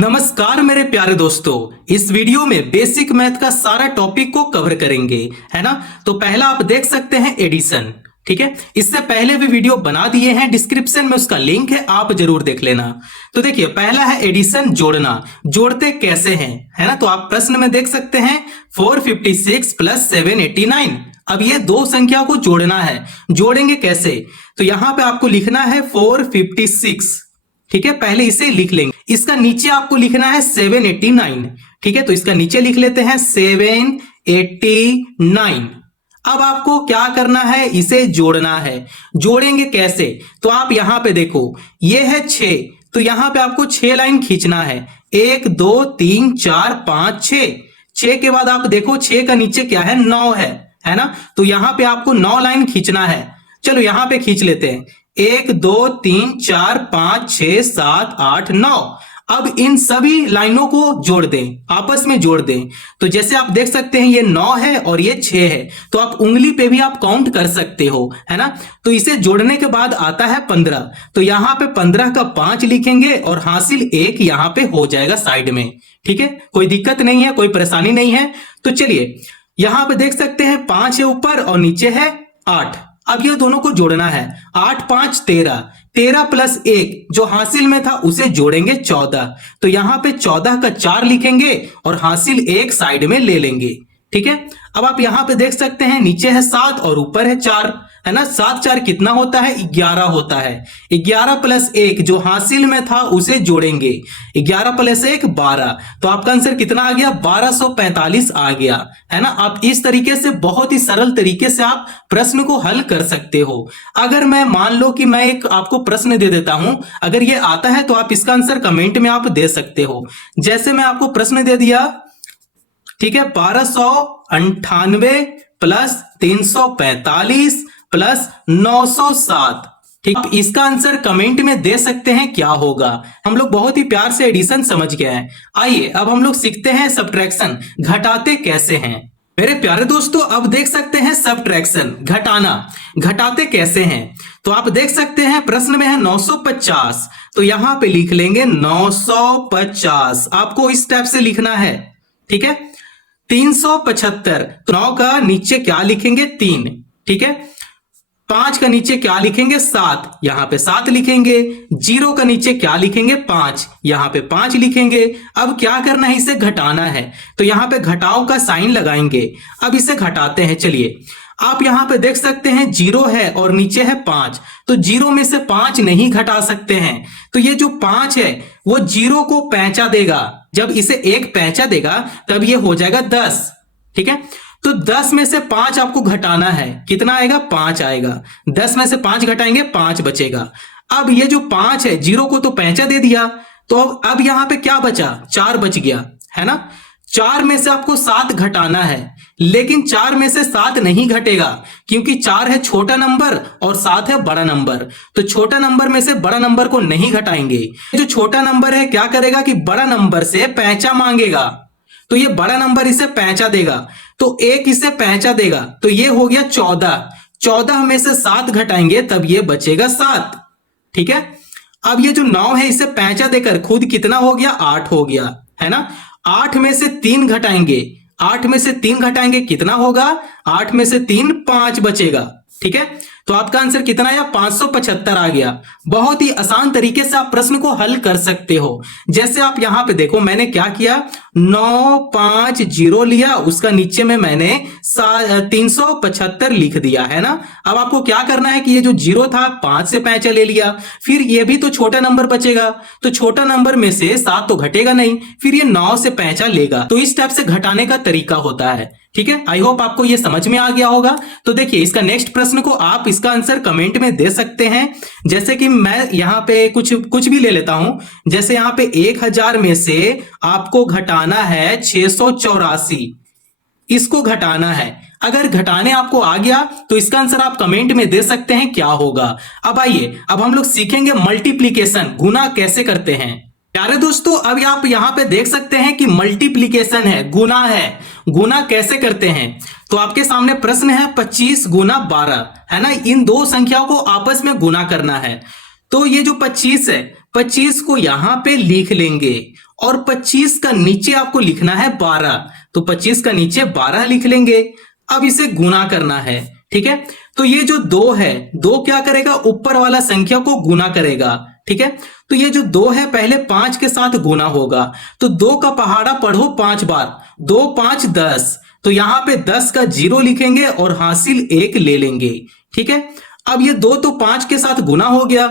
नमस्कार मेरे प्यारे दोस्तों, इस वीडियो में बेसिक मैथ का सारा टॉपिक को कवर करेंगे, है ना। तो पहला आप देख सकते हैं एडिशन, ठीक है। इससे पहले भी वीडियो बना दिए हैं, डिस्क्रिप्शन में उसका लिंक है, आप जरूर देख लेना। तो देखिए पहला है एडिशन, जोड़ना। जोड़ते कैसे हैं, है ना। तो आप प्रश्न में देख सकते हैं 456 प्लस 789। अब ये दो संख्या को जोड़ना है, जोड़ेंगे कैसे। तो यहां पे आपको लिखना है 456, ठीक है। पहले इसे लिख लेंगे, इसका नीचे आपको लिखना है 789, ठीक है। तो इसका नीचे लिख लेते हैं 789। अब आपको क्या करना है, इसे जोड़ना है। जोड़ेंगे कैसे, तो आप यहां पे देखो, ये है 6, तो यहां पे आपको 6 लाइन खींचना है। 1 2 3 4 5 6। 6 के बाद आप देखो 6 का नीचे क्या है, 9 है ना। तो यहां पे आपको 9 लाइन खींचना है। चलो यहां पे खींच लेते हैं, 1 2 3 4 5 6 7 8 9। अब इन सभी लाइनों को जोड़ दें, आपस में जोड़ दें। तो जैसे आप देख सकते हैं ये 9 है और ये 6 है, तो आप उंगली पे भी आप काउंट कर सकते हो, है ना। तो इसे जोड़ने के बाद आता है 15, तो यहां पे 15 का 5 लिखेंगे और हासिल 1 यहां पे हो जाएगा साइड में, ठीक है। कोई दिक्कत नहीं है, कोई परेशानी नहीं है। तो चलिए यहां पे देख सकते हैं 5 है ऊपर और नीचे है 8। अब ये दोनों को जोड़ना है, 8 5 13, 13 प्लस 1 जो हासिल में था उसे जोड़ेंगे 14। तो यहां पे 14 का 4 लिखेंगे और हासिल 1 साइड में ले लेंगे, ठीक है। अब आप यहां पे देख सकते हैं नीचे है 7 और ऊपर है 4, है ना। 7 4 कितना होता है, 11 होता है। 11 प्लस 1 जो हासिल में था उसे जोड़ेंगे, 11 प्लस 1 12। तो आपका आंसर कितना आ गया, 1245 आ गया, है ना। आप इस तरीके से बहुत ही सरल तरीके से आप प्रश्न को हल कर सकते हो। अगर मैं मान लो कि मैं एक आपको प्रश्न दे देता हूं, अगर ये आता है तो आप इसका आंसर कमेंट में आप दे सकते हो। जैसे मैं आपको प्रश्न दे दिया, ठीक है, 1298 प्लस 345 प्लस 907, ठीक। आप इसका आंसर कमेंट में दे सकते हैं क्या होगा। हम लोग बहुत ही प्यार से एडिशन समझ गए हैं। आइए अब हम लोग सीखते हैं सब्ट्रैक्शन, घटाते कैसे हैं। मेरे प्यारे दोस्तों अब देख सकते हैं सब्ट्रैक्शन, घटाना। घटाते कैसे हैं, तो आप देख सकते हैं प्रश्न में है 950, तो यहां पे लिख लेंगे 950। आपको इस टाइप से लिखना है, ठीक है। 375, तो 9 का नीचे क्या लिखेंगे, 3, ठीक है। 5 का नीचे क्या लिखेंगे, 7, यहां पे 7 लिखेंगे। 0 का नीचे क्या लिखेंगे, 5, यहां पे 5 लिखेंगे। अब क्या करना है, इसे घटाना है, तो यहां पे घटाओ का साइन लगाएंगे। अब इसे घटाते हैं, चलिए। आप यहां पे देख सकते हैं 0 है और नीचे है 5, तो 0 में से 5 नहीं घटा सकते हैं। तो ये जो 5 है वो 0 को पैंचा देगा, जब इसे 1 पैंचा देगा तब ये हो जाएगा 10, ठीक है। तो 10 में से 5 आपको घटाना है, कितना आएगा, 5 आएगा। 10 में से 5 घटाएंगे, 5 बचेगा। अब ये जो 5 है 0 को तो पैंचा दे दिया, तो अब यहां पे क्या बचा, 4 बच गया, है ना। 4 में से आपको 7 घटाना है, लेकिन 4 में से 7 नहीं घटेगा, क्योंकि 4 है छोटा नंबर और 7 है बड़ा नंबर। तो छोटा नंबर में से बड़ा नंबर को नहीं घटाएंगे। जो छोटा नंबर है क्या करेगा कि बड़ा नंबर से पैंचा मांगेगा, तो ये बड़ा नंबर इसे पैंचा देगा, तो 1 इसे पैंचा देगा, तो ये हो गया 14। 14 में से 7 घटाएंगे तब ये बचेगा 7, ठीक है। अब ये जो 9 है इसे पैंचा देकर खुद कितना हो गया, 8 हो गया, है ना। 8 में से 3 घटाएंगे, 8 में से 3 घटाएंगे कितना होगा, 8 में से 3 5 बचेगा, ठीक है। तो आपका आंसर कितना आया, 575 आ गया। बहुत ही आसान तरीके से आप प्रश्न को हल कर सकते हो। जैसे आप यहां पे देखो, मैंने क्या किया, 950 लिया, उसका नीचे में मैंने 375 लिख दिया, है ना। अब आपको क्या करना है कि ये जो 0 था 5 से पैंचा ले लिया, फिर ये भी तो छोटा नंबर बचेगा, तो छोटा नंबर में से 7 तो घटेगा नहीं, फिर ये 9 से पैंचा लेगा। तो इस टाइप से घटाने का तरीका होता है, ठीक है। आई होप आपको ये समझ में आ गया होगा। तो देखिए इसका नेक्स्ट प्रश्न को आप इसका आंसर कमेंट में दे सकते हैं। जैसे कि मैं यहां पे कुछ भी ले लेता हूं। जैसे यहां पे 1000 में से आपको घटाना है 684, इसको घटाना है। अगर घटाने आपको आ गया तो इसका आंसर आप कमेंट में दे सकते हैं क्या होगा। अब आइए अब हम लोग सीखेंगे मल्टीप्लीकेशन, गुना कैसे करते हैं। प्यारे दोस्तों अब आप यहां पे देख सकते हैं कि मल्टीप्लीकेशन है, गुना है। गुना कैसे करते हैं, तो आपके सामने प्रश्न है 25 गुना 12, है ना। इन दो संख्याओं को आपस में गुना करना है। तो ये जो 25 है, 25 को यहां पे लिख लेंगे और 25 का नीचे आपको लिखना है 12, तो 25 का नीचे 12 लिख लेंगे। अब इसे गुना करना है, ठीक है। तो ये जो 2 है, 2 क्या करेगा, ऊपर वाला संख्या को गुना करेगा, ठीक है। तो ये जो 2 है पहले 5 के साथ गुना होगा, तो 2 का पहाड़ा पढ़ो 5 बार, 2 5 10, तो यहां पे 10 का 0 लिखेंगे और हासिल 1 ले लेंगे, ठीक है। अब ये 2 तो 5 के साथ गुना हो गया,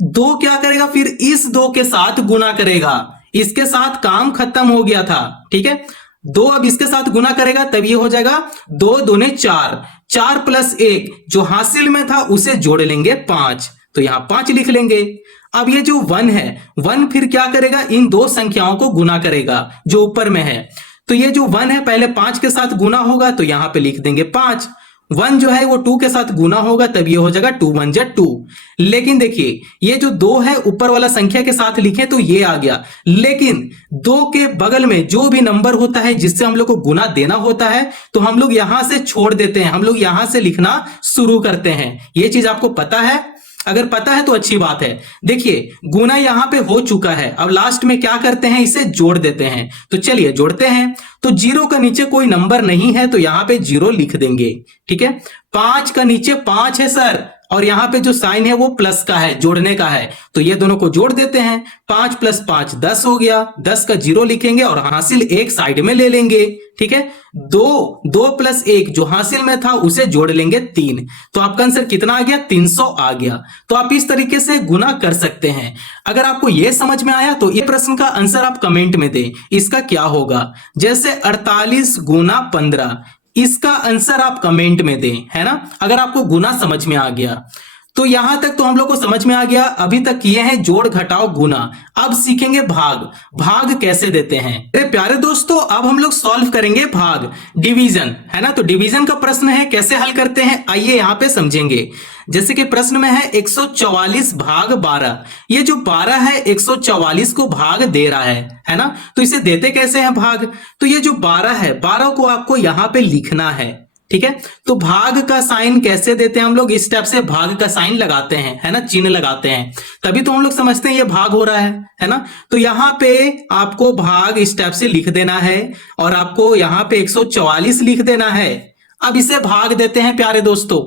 2 क्या करेगा फिर इस 2 के साथ गुना करेगा, इसके साथ काम खत्म हो गया था, ठीक है। 2 अब इसके साथ गुना करेगा, तब ये हो जाएगा 2 दूने 4, 4 प्लस 1 जो हासिल में था उसे जोड़ लेंगे 5, तो यहां 5 लिख लेंगे। अब ये जो 1 है, 1 फिर क्या करेगा, इन 2 संख्याओं को गुना करेगा जो ऊपर में है, तो ये जो 1 है पहले 5 के साथ गुना होगा, तो यहां पे लिख देंगे 5। 1 जो है वो 2 के साथ गुना होगा, तब ये हो जाएगा 2 1 जा 2। लेकिन देखिए ये जो 2 है ऊपर वाला संख्या के साथ लिखे तो ये आ गया, लेकिन 2 के बगल में जो भी नंबर होता है जिससे हम लोग को गुना देना होता है, तो हम लोग यहां से छोड़ देते हैं, हम लोग यहां से लिखना शुरू करते हैं। ये चीज आपको पता है? अगर पता है तो अच्छी बात है। देखिए गुना यहां पे हो चुका है, अब लास्ट में क्या करते हैं, इसे जोड़ देते हैं। तो चलिए जोड़ते हैं। तो 0 का नीचे कोई नंबर नहीं है, तो यहां पे 0 लिख देंगे, ठीक है। 5 का नीचे 5 है सर, और यहां पे जो साइन है वो प्लस का है, जोड़ने का है, तो ये दोनों को जोड़ देते हैं। 5 प्लस 5 10 हो गया, 10 का 0 लिखेंगे और हासिल 1 साइड में ले लेंगे, ठीक है। 2 प्लस 1 जो हासिल में था उसे जोड़ लेंगे 3, तो आपका आंसर कितना आ गया, 300 आ गया। तो आप इस तरीके से गुना कर सकते हैं। अगर आपको यह समझ में आया तो ये प्रश्न का आंसर आप कमेंट में दें, इसका क्या होगा। जैसे 48 गुना 15, इसका आंसर आप कमेंट में दें, है ना। अगर आपको गुना समझ में आ गया तो यहां तक तो हम लोग को समझ में आ गया। अभी तक किए हैं जोड़ घटाव गुना, अब सीखेंगे भाग। भाग कैसे देते हैं मेरे प्यारे दोस्तों, अब हम लोग सॉल्व करेंगे भाग, डिवीजन, है ना। तो डिवीजन का प्रश्न है, कैसे हल करते हैं आइए यहां पे समझेंगे। जैसे कि प्रश्न में है 144 भाग 12, ये जो 12 है 144 को भाग दे रहा है ना। तो इसे देते कैसे हैं भाग, तो ये जो 12 है 12 को आपको यहां पे लिखना है, ठीक है। तो भाग का साइन कैसे देते हैं हम लोग, इस स्टेप से भाग का साइन लगाते हैं, है ना, चिन्ह लगाते हैं, तभी तो हम लोग समझते हैं ये भाग हो रहा है ना। तो यहां पे आपको भाग इस स्टेप से लिख देना है और आपको यहां पे 144 लिख देना है। अब इसे भाग देते हैं प्यारे दोस्तों।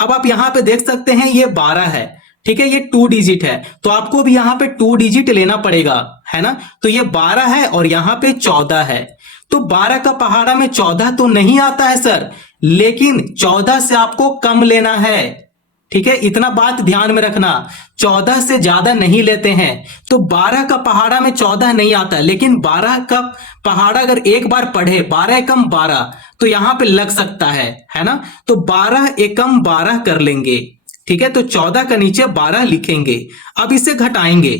अब आप यहां पे देख सकते हैं ये 12 है, ठीक है, ये 2 डिजिट है, तो आपको भी यहां पे 2 डिजिट लेना पड़ेगा, है ना। तो ये 12 है और यहां पे 14 है, तो 12 का पहाड़ा में 14 तो नहीं आता है सर, लेकिन 14 से आपको कम लेना है, ठीक है। इतना बात ध्यान में रखना, 14 से ज्यादा नहीं लेते हैं। तो 12 का पहाड़ा में 14 नहीं आता, लेकिन 12 का पहाड़ा अगर एक बार पढ़े 12 एकम 12 तो यहां पे लग सकता है ना। तो 12 एकम 12 कर लेंगे, ठीक है। तो 14 का नीचे 12 लिखेंगे। अब इसे घटाएंगे,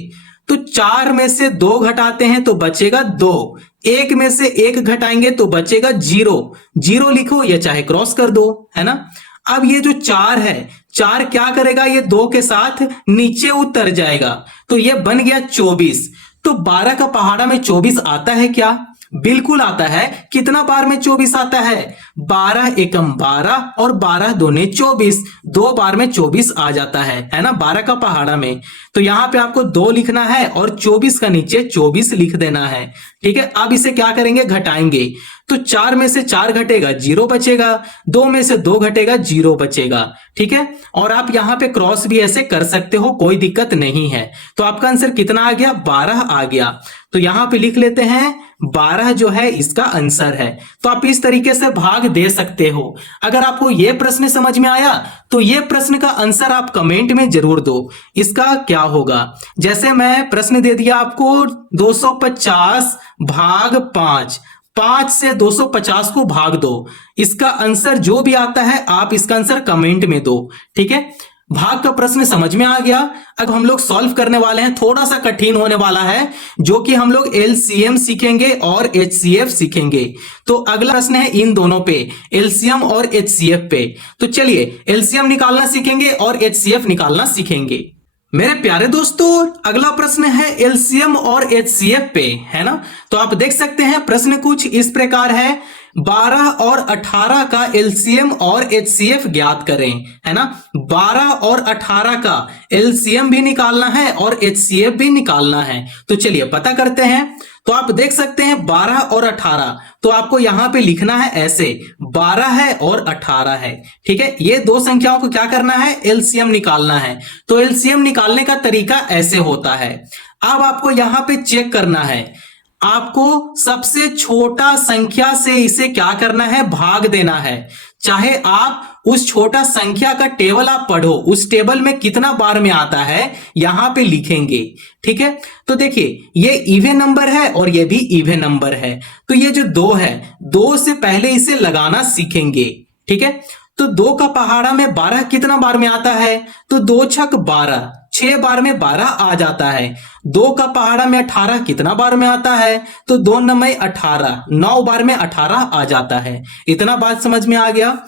तो 4 में से 2 घटाते हैं तो बचेगा 2, 1 में से 1 घटाएंगे तो बचेगा 0, 0 लिखो या चाहे क्रॉस कर दो, है ना। अब ये जो 4 है, 4 क्या करेगा, ये 2 के साथ नीचे उतर जाएगा, तो ये बन गया 24। तो 12 का पहाड़ा में 24 आता है क्या, बिल्कुल आता है। कितना बार में 24 आता है, 12 एकम 12 और 12 दूने 24, 2 बार में 24 आ जाता है ना 12 का पहाड़ा में। तो यहां पे आपको 2 लिखना है और 24 का नीचे 24 लिख देना है, ठीक है। अब इसे क्या करेंगे, घटाएंगे, तो 4 में से 4 घटेगा 0 बचेगा, 2 में से 2 घटेगा 0 बचेगा, ठीक है। और आप यहां पे क्रॉस भी ऐसे कर सकते हो, कोई दिक्कत नहीं है। तो आपका आंसर कितना आ गया, 12 आ गया। तो यहां पे लिख लेते हैं 12 जो है इसका आंसर है। तो आप इस तरीके से भाग दे सकते हो। अगर आपको यह प्रश्न समझ में आया तो यह प्रश्न का आंसर आप कमेंट में जरूर दो। इसका क्या होगा, जैसे मैं प्रश्न दे दिया आपको 250 भाग 5, 5 से 250 को भाग दो। इसका आंसर जो भी आता है आप इसका आंसर कमेंट में दो, ठीक है। भाग का प्रश्न समझ में आ गया। अब हम लोग सॉल्व करने वाले हैं, थोड़ा सा कठिन होने वाला है, जो कि हम लोग एलसीएम सीखेंगे और एचसीएफ सीखेंगे। तो अगला प्रश्न है इन दोनों पे, एलसीएम और एचसीएफ पे। तो चलिए एलसीएम निकालना सीखेंगे और एचसीएफ निकालना सीखेंगे। मेरे प्यारे दोस्तों अगला प्रश्न है एलसीएम और एचसीएफ पे, है ना। तो आप देख सकते हैं प्रश्न कुछ इस प्रकार है, 12 और 18 का एलसीएम और एचसीएफ ज्ञात करें, है ना। 12 और 18 का एलसीएम भी निकालना है और एचसीएफ भी निकालना है। तो चलिए पता करते हैं। तो आप देख सकते हैं 12 और 18, तो आपको यहां पे लिखना है ऐसे, 12 है और 18 है। ठीक है, ये दो संख्याओं को क्या करना है, एलसीएम निकालना है। तो एलसीएम निकालने का तरीका ऐसे होता है। अब आपको यहां पे चेक करना है, आपको सबसे छोटा संख्या से इसे क्या करना है, भाग देना है। चाहे आप उस छोटा संख्या का टेबल आप पढ़ो, उस टेबल में कितना बार में आता है यहां पे लिखेंगे। ठीक है, तो देखिए ये इवन नंबर है और ये भी इवन नंबर है, तो ये जो 2 है, 2 से पहले इसे लगाना सीखेंगे। ठीक है, तो 2 का पहाड़ा में 12 कितना बार में आता है, तो 2 छक 12, 6 बार में 12 आ जाता है। 2 का पहाड़ा में 18 कितना बार में आता है, तो 2 9 18, 9 बार में 18 आ जाता है। इतना बात समझ में आ गया।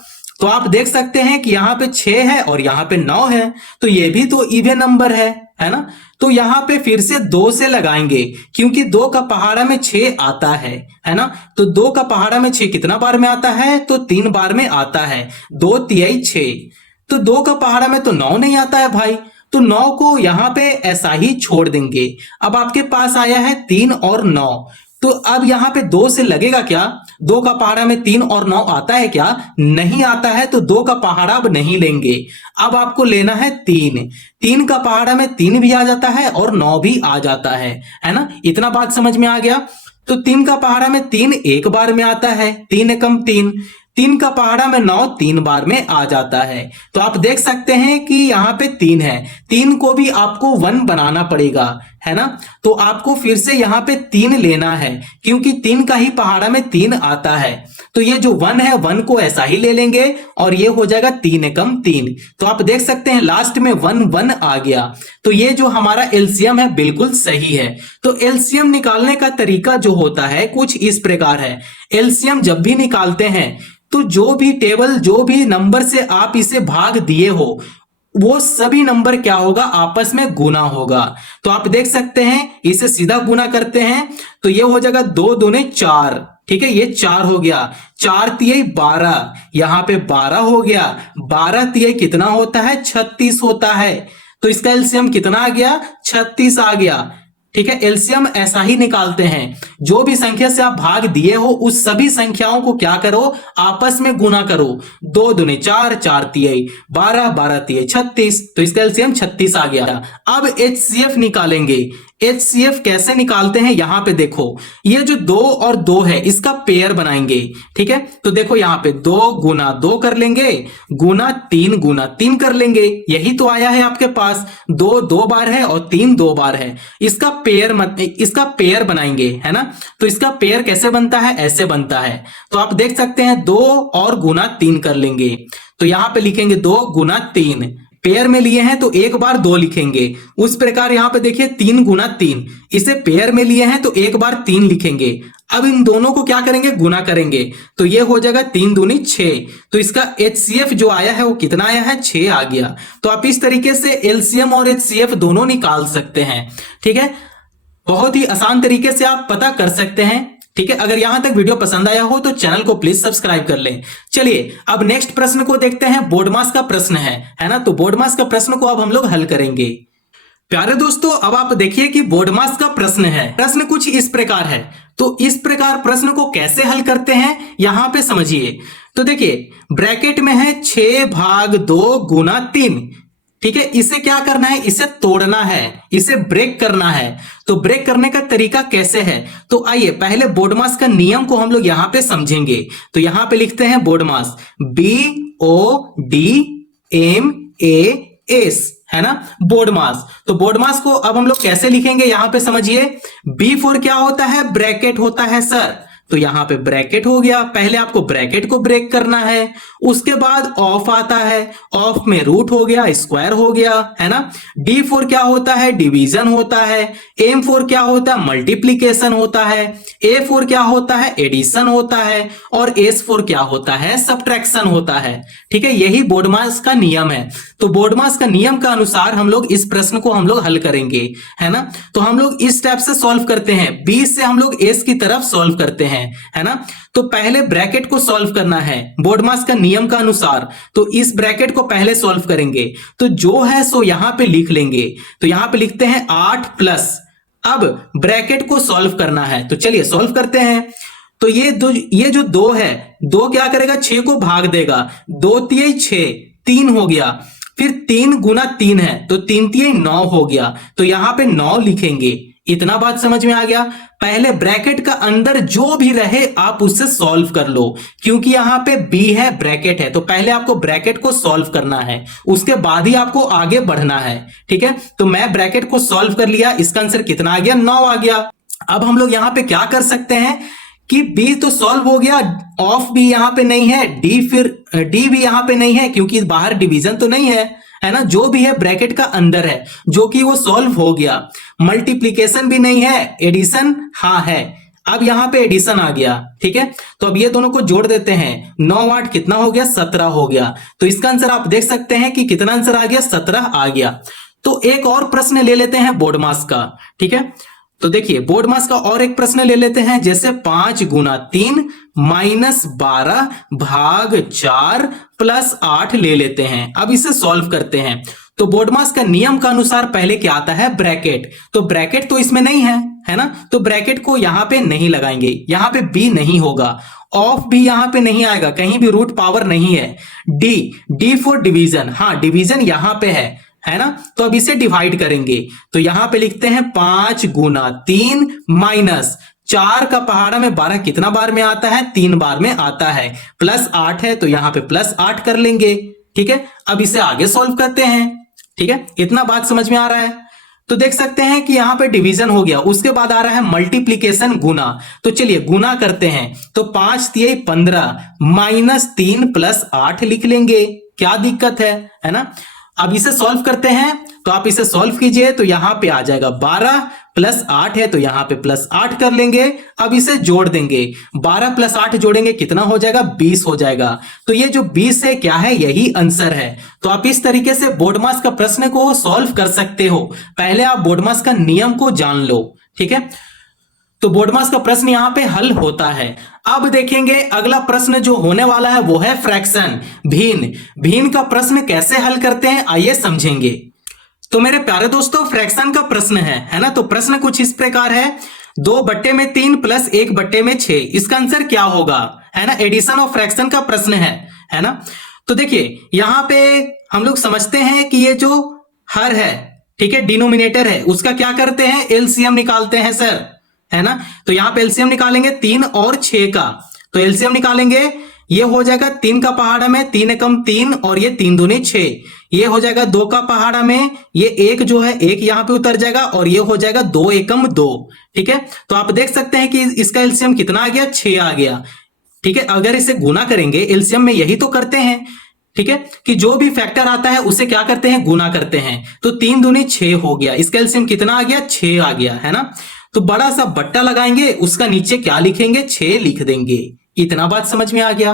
तो आप देख सकते हैं कि यहाँ पे 6 है और यहाँ पे 9 है, तो ये भी तो इवन नंबर है ना। तो यहाँ पे फिर से 2 से लगाएंगे, क्योंकि 2 का पहाड़ा में 6 आता है ना। तो 2 का पहाड़ा में 6 कितना बार में आता है, तो 3 बार में आता है, 2 तिहाई 6। तो 2 का पहाड़ा में तो 9 नहीं आता है भाई, तो 9 को यहां पे ऐसा ही छोड़ देंगे। अब आपके पास आया है 3 और 9, तो अब यहां पे 2 से लगेगा क्या, 2 का पहाड़ा में 3 और 9 आता है क्या, नहीं आता है, तो 2 का पहाड़ा अब नहीं लेंगे। अब आपको लेना है 3, 3 का पहाड़ा में 3 भी आ जाता है और 9 भी आ जाता है ना। इतना बात समझ में आ गया। तो 3 का पहाड़ा में 3 एक बार में आता है, 3 एकम 3, 3 का पहाड़ा में 9 3 बार में आ जाता है। तो आप देख सकते हैं कि यहाँ पे 3 है, 3 को भी आपको 1 बनाना पड़ेगा, है ना। तो आपको फिर से यहाँ पे 3 लेना है, क्योंकि 3 का ही पहाड़ा में 3 आता है। तो ये जो 1 है, 1 को ऐसा ही ले लेंगे और ये हो जाएगा 3 एकम 3। तो आप देख सकते हैं लास्ट में 1 1 आ गया। तो ये जो हमारा एलसीएम है बिल्कुल सही है। तो एलसीएम निकालने का तरीका जो होता है कुछ इस प्रकार है। एलसीएम जब भी निकालते हैं तो जो भी टेबल, जो भी नंबर से आप इसे भाग दिए हो, वो सभी नंबर क्या होगा, आपस में गुना होगा। तो आप देख सकते हैं, इसे सीधा गुना करते हैं तो ये हो जाएगा 2 दूने 4। ठीक है, ये 4 हो गया, 4 तिहाई 12, यहां पे 12 हो गया, 12 तिहाई कितना होता है, 36 होता है। तो इसका एलसीएम कितना आ गया, 36 आ गया। ठीक है, एलसीएम ऐसा ही निकालते हैं, जो भी संख्या से आप भाग दिए हो उस सभी संख्याओं को क्या करो, आपस में गुना करो। 2 दूने 4, 4 तिहाई 12, 12 तिहाई 36, तो इसका एलसीएम 36 आ गया। अब एचसीएफ निकालेंगे। एचसीएफ कैसे निकालते हैं, यहां पे देखो, ये जो 2 और 2 है इसका पेयर बनाएंगे। ठीक है, तो देखो यहां पे 2 गुना 2 कर लेंगे, गुना 3 कर लेंगे। यही तो आया है आपके पास, 2 2 बार है और 3 2 बार है। इसका पेयर बनाएंगे, है ना। तो इसका पेयर कैसे बनता है, ऐसे बनता है। तो आप देख सकते हैं 2 और गुना 3 कर लेंगे, तो यहां पे लिखेंगे 2 गुना 3। पेयर में लिए हैं तो एक बार 2 लिखेंगे। उस प्रकार यहां पे देखिए 3 गुना 3, इसे पेयर में लिए हैं तो एक बार 3 लिखेंगे। अब इन दोनों को क्या करेंगे, गुना करेंगे, तो ये हो जाएगा 3 दूनी 6। तो इसका एचसीएफ जो आया है वो कितना आया है, 6 आ गया। तो आप इस तरीके से एलसीएम और एचसीएफ दोनों निकाल सकते हैं। ठीक है, बहुत ही आसान तरीके से आप पता कर सकते हैं। ठीक है, अगर यहां तक वीडियो पसंद आया हो तो चैनल को प्लीज सब्सक्राइब कर लें। चलिए अब नेक्स्ट प्रश्न को देखते हैं। बोर्डमास का प्रश्न है ना। तो बोर्डमास का प्रश्न को अब हम लोग हल करेंगे। प्यारे दोस्तों, अब आप देखिए कि बोर्डमास का प्रश्न है। प्रश्न कुछ इस प्रकार है। तो इस प्रकार प्रश्न को कैसे हल करते हैं यहां पे समझिए। तो देखिए ब्रैकेट में है 6 भाग 2 गुना 3। ठीक है, इसे क्या करना है, इसे तोड़ना है, इसे ब्रेक करना है। तो ब्रेक करने का तरीका कैसे है, तो आइए पहले बोर्डमास का नियम को हम लोग यहां पे समझेंगे। तो यहां पे लिखते हैं बोर्डमास, BODMAS, है ना, बोर्डमास। तो बोर्डमास को अब हम लोग कैसे लिखेंगे यहां पे समझिए। B4 क्या होता है, ब्रैकेट होता है सर। तो यहां पे ब्रैकेट हो गया, पहले आपको ब्रैकेट को ब्रेक करना है, उसके बाद ऑफ आता है, ऑफ में रूट हो गया, स्क्वायर हो गया, है ना। D4 क्या होता है, डिवीजन होता है। M4 क्या होता है, मल्टीप्लीकेशन होता है। A4 क्या होता है, एडिशन होता है। और S4 क्या होता है, सब्ट्रैक्शन होता है। ठीक है, यही बोर्डमास का नियम है। तो बोर्डमास का नियम का अनुसार हम लोग इस प्रश्न को हम लोग हल करेंगे, है ना। तो हम लोग इस टाइप से सॉल्व करते हैं, B से हम लोग S की तरफ सॉल्व करते हैं, है ना। तो पहले ब्रैकेट को सॉल्व करना है बोर्डमास का नियम का अनुसार। तो इस ब्रैकेट को पहले सॉल्व करेंगे, तो जो है सो यहां पे लिख लेंगे। तो यहां पे लिखते हैं 8 प्लस अब ब्रैकेट को सॉल्व करना है, तो चलिए सॉल्व करते हैं। तो ये जो 2 है, 2 क्या करेगा, 6 को भाग देगा, 2 तिहाई 6, 3 हो गया। फिर 3 गुना 3 है तो 3 तिहाई 9 हो गया, तो यहां पे 9 लिखेंगे। इतना बात समझ में आ गया। पहले ब्रैकेट का अंदर जो भी रहे आप उससे सॉल्व कर लो, क्योंकि यहां पे बी है, ब्रैकेट है, तो पहले आपको ब्रैकेट को सॉल्व करना है, उसके बाद ही आपको आगे बढ़ना है। ठीक है, तो मैं ब्रैकेट को सॉल्व कर लिया, इसका आंसर कितना आ गया, 9 आ गया। अब हम लोग यहां पे क्या कर सकते हैं कि बी तो सॉल्व हो गया, ऑफ भी यहां पे नहीं है, डी भी यहां पे नहीं है, क्योंकि बाहर डिवीजन तो नहीं है ना, जो भी है ब्रैकेट का अंदर है, जो कि वो सॉल्व हो गया। मल्टीप्लीकेशन भी नहीं है, एडिशन हाँ है। अब यहां पे एडिशन आ गया। ठीक है, तो अब ये दोनों को जोड़ देते हैं, 9 8 कितना हो गया, 17 हो गया। तो इसका आंसर आप देख सकते हैं कि कितना आंसर आ गया, 17 आ गया। तो एक और प्रश्न ले लेते हैं बोर्ड मास का। ठीक है, तो देखिए बोर्ड मास का और एक प्रश्न ले लेते हैं, जैसे 5 गुना 3 माइनस 12 भाग 4 प्लस 8 ले लेते हैं। अब इसे सॉल्व करते हैं। तो बोर्ड मास का नियम का अनुसार पहले क्या आता है, ब्रैकेट। तो ब्रैकेट तो इसमें नहीं है ना, तो ब्रैकेट को यहां पे नहीं लगाएंगे, यहां पे बी नहीं होगा, ऑफ भी यहां पे नहीं आएगा, कहीं भी रूट पावर नहीं है। डी फॉर डिवीजन, हाँ डिवीजन यहां पे है ना, तो अब इसे डिवाइड करेंगे। तो यहां पे लिखते हैं 5 गुना 3 माइनस 4 का पहाड़ा में 12 कितना बार में आता है, 3 बार में आता है, प्लस 8 है तो यहां पे प्लस 8 कर लेंगे। ठीक है, अब इसे आगे सॉल्व करते हैं। ठीक है, इतना बात समझ में आ रहा है। तो देख सकते हैं कि यहां पे डिवीजन हो गया, उसके बाद आ रहा है मल्टीप्लीकेशन, गुना। तो चलिए गुना करते हैं। तो 5 तिहाई 15 माइनस 3 प्लस 8 लिख लेंगे, क्या दिक्कत है ना। अब इसे सॉल्व करते हैं, तो आप इसे सॉल्व कीजिए, तो यहां पे आ जाएगा 12 प्लस 8 है तो यहां पे प्लस 8 कर लेंगे। अब इसे जोड़ देंगे, 12 प्लस 8 जोड़ेंगे कितना हो जाएगा, 20 हो जाएगा। तो ये जो 20 है क्या है, यही आंसर है। तो आप इस तरीके से बोर्ड मास का प्रश्न को सॉल्व कर सकते हो। पहले आप बोर्ड मास का नियम को जान लो। ठीक है, तो बोर्ड मास का प्रश्न यहां पे हल होता है। अब देखेंगे अगला प्रश्न जो होने वाला है वो है फ्रैक्शन, भिन्न का प्रश्न कैसे हल करते हैं आइए समझेंगे। तो मेरे प्यारे दोस्तों फ्रैक्शन का प्रश्न है ना, तो प्रश्न कुछ इस प्रकार है, 2/3 प्लस 1/6, इसका आंसर क्या होगा, है ना। एडिशन ऑफ फ्रैक्शन का प्रश्न है ना। तो देखिए यहां पे हम लोग समझते हैं कि ये जो हर है, ठीक है, डिनोमिनेटर है, उसका क्या करते हैं, एलसीएम निकालते हैं सर, है ना। तो यहां पे एलसीएम निकालेंगे 3 और 6 का, तो एलसीएम निकालेंगे, ये हो जाएगा 3 का पहाड़ा में 3 एकम 3 और ये 3 दूनी 6, ये हो जाएगा 2 का पहाड़ा में, ये 1 जो है 1 यहां पे उतर जाएगा और ये हो जाएगा 2 एकम 2। ठीक है, तो आप देख सकते हैं कि इसका एलसीएम कितना आ गया, 6 आ गया। ठीक है, अगर इसे गुना करेंगे, एलसीएम में यही तो करते हैं, ठीक है, कि जो भी फैक्टर आता है उसे क्या करते हैं, गुना करते हैं। तो 3 दूनी 6 हो गया, इसका एलसीएम कितना आ गया, 6 आ गया, है ना। तो बड़ा सा बट्टा लगाएंगे, उसका नीचे क्या लिखेंगे, 6 लिख देंगे। इतना बात समझ में आ गया।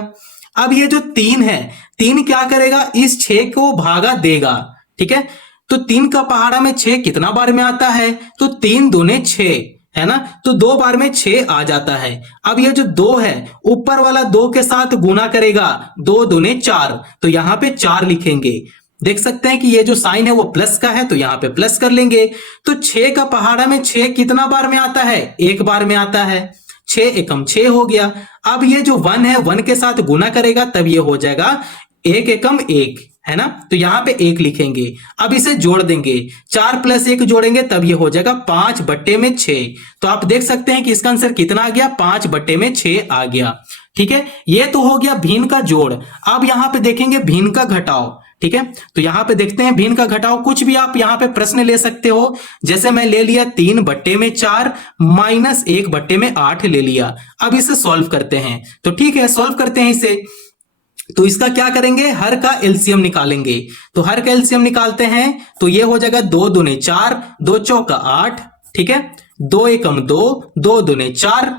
अब ये जो 3 है, 3 क्या करेगा, इस 6 को भागा देगा। ठीक है, तो 3 का पहाड़ा में 6 कितना बार में आता है, तो 3 दूने 6, है ना, तो 2 बार में 6 आ जाता है। अब ये जो 2 है, ऊपर वाला 2 के साथ गुना करेगा, 2 दूने 4, तो यहां पे 4 लिखेंगे। देख सकते हैं कि ये जो साइन है वो प्लस का है, तो यहां पे प्लस कर लेंगे। तो 6 का पहाड़ा में 6 कितना बार में आता है, 1 बार में आता है, 6 एकम 6 हो गया। अब ये जो 1 है, 1 के साथ गुना करेगा तब ये हो जाएगा 1 एकम 1, है ना, तो यहां पे 1 लिखेंगे। अब इसे जोड़ देंगे, 4 प्लस 1 जोड़ेंगे तब ये हो जाएगा 5/6। तो आप देख सकते हैं कि इसका आंसर कितना आ गया, 5/6 आ गया। ठीक है, ये तो हो गया भिन्न का जोड़। अब यहां पे देखेंगे भिन्न का घटाव। ठीक है, तो यहां पे देखते हैं भिन्न का घटाव, कुछ भी आप यहां पे प्रश्न ले सकते हो। जैसे मैं ले लिया 3/4 माइनस 1/8 ले लिया। अब इसे सॉल्व करते हैं, तो ठीक है सॉल्व करते हैं इसे। तो इसका क्या करेंगे, हर का एलसीएम निकालेंगे। तो हर का एलसीएम निकालते हैं, तो ये हो जाएगा 2 दूने 4, 2 चौका 8, ठीक है, 2 एकम 2, 2 दूने 4,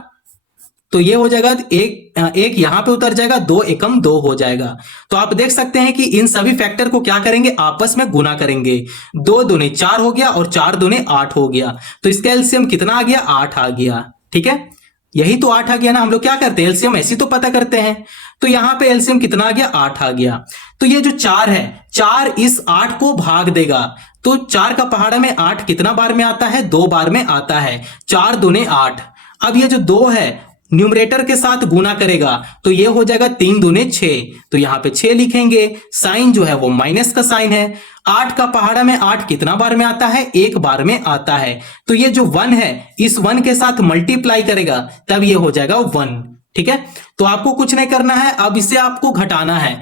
तो ये हो जाएगा एक यहां पे उतर जाएगा, 2 एकम 2 हो जाएगा। तो आप देख सकते हैं कि इन सभी फैक्टर को क्या करेंगे, आपस में गुना करेंगे। 2 दूने 4 हो गया और 4 दूने 8 हो गया, तो इसका एलसीएम कितना आ गया, 8 आ गया। ठीक है, यही तो 8 आ गया ना। हम लोग क्या करते हैं, एलसीएम ऐसी तो पता करते हैं। तो यहां पे एलसीएम कितना आ गया, 8 आ गया। तो ये जो 4 है, 4 इस 8 को भाग देगा, तो 4 का पहाड़ा में 8 कितना बार में आता है? 2 बार में आता है। 4 दूने 8। अब ये जो 2 है न्यूमरेटर के साथ गुना करेगा तो ये हो जाएगा 3 दूने 6, तो यहाँ पे 6 लिखेंगे। साइन जो है वो माइनस का साइन है। 8 का पहाड़ा में 8 कितना बार में आता है? 1 बार में आता है। तो ये जो 1 है इस 1 के साथ मल्टीप्लाई करेगा तब ये हो जाएगा 1। ठीक है, तो आपको कुछ नहीं करना है, अब इसे आपको घटाना है।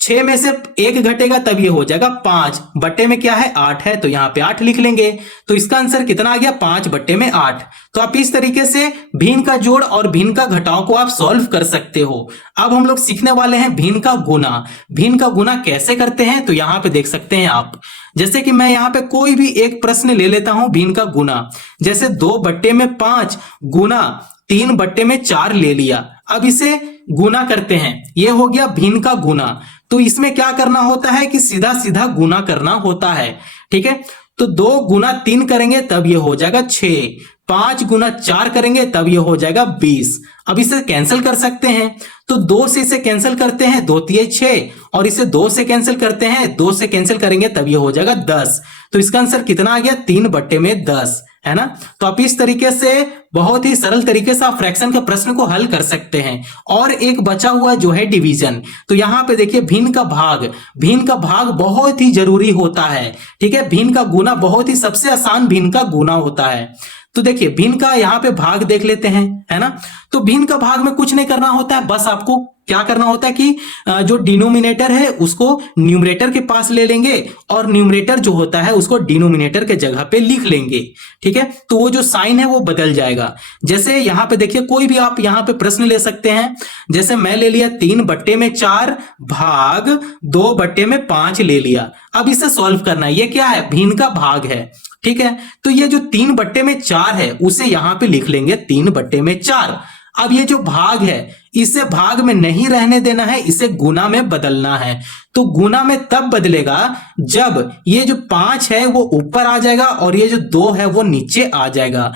6 में से 1 घटेगा तब ये हो जाएगा 5, बट्टे में क्या है? 8 है, तो यहाँ पे 8 लिख लेंगे। तो इसका आंसर कितना आ गया? 5 बट्टे में 8। तो आप इस तरीके से भिन्न का जोड़ और भिन्न का घटाव को आप सॉल्व कर सकते हो। अब हम लोग सीखने वाले हैं भिन्न का गुना। भिन्न का गुना कैसे करते हैं तो यहाँ पे देख सकते हैं आप। जैसे कि मैं यहाँ पे कोई भी एक प्रश्न ले लेता हूं भिन्न का गुना, जैसे 2 बट्टे में 5 गुना 3 बट्टे में 4 ले लिया। अब इसे गुना करते हैं, ये हो गया भिन्न का गुना। तो इसमें क्या करना होता है कि सीधा सीधा गुना करना होता है। ठीक है, तो 2 गुना 3 करेंगे तब ये हो जाएगा 6, 5 गुना 4 करेंगे तब ये हो जाएगा 20। अब इसे कैंसिल कर सकते हैं, तो 2 से इसे कैंसिल करते हैं, 2 तिये 6, और इसे 2 से कैंसिल करते हैं, 2 से कैंसिल करेंगे तब ये हो जाएगा 10। तो इसका आंसर कितना आ गया? 3 बट्टे में 10, है ना। तो आप इस तरीके से बहुत ही सरल तरीके से आप फ्रैक्शन के प्रश्न को हल कर सकते हैं। और एक बचा हुआ जो है डिवीजन, तो यहां पे देखिए भिन्न का भाग, भिन्न का भाग बहुत ही जरूरी होता है। ठीक है, भिन्न का गुना बहुत ही सबसे आसान भिन्न का गुना होता है। तो देखिए भिन्न का यहाँ पे भाग देख लेते हैं, है ना। तो भिन्न का भाग में कुछ नहीं करना होता है, बस आपको क्या करना होता है कि जो डिनोमिनेटर है उसको न्यूमरेटर के पास ले लेंगे और न्यूमरेटर जो होता है उसको डिनोमिनेटर के जगह पे लिख लेंगे। ठीक है, तो वो जो साइन है वो बदल जाएगा। जैसे यहाँ पे देखिए कोई भी आप यहाँ पे प्रश्न ले सकते हैं, जैसे मैं ले लिया 3 बट्टे में 4 भाग 2 बट्टे में 5 ले लिया। अब इसे सॉल्व करना है, ये क्या है? भिन्न का भाग है। ठीक है, तो ये जो 3 बट्टे में 4 है उसे यहां पे लिख लेंगे 3 बट्टे में 4। अब ये जो भाग है इसे भाग में नहीं रहने देना है, इसे गुना में बदलना है। तो गुना में तब बदलेगा जब ये जो 5 है वो ऊपर आ जाएगा और ये जो 2 है वो नीचे आ जाएगा।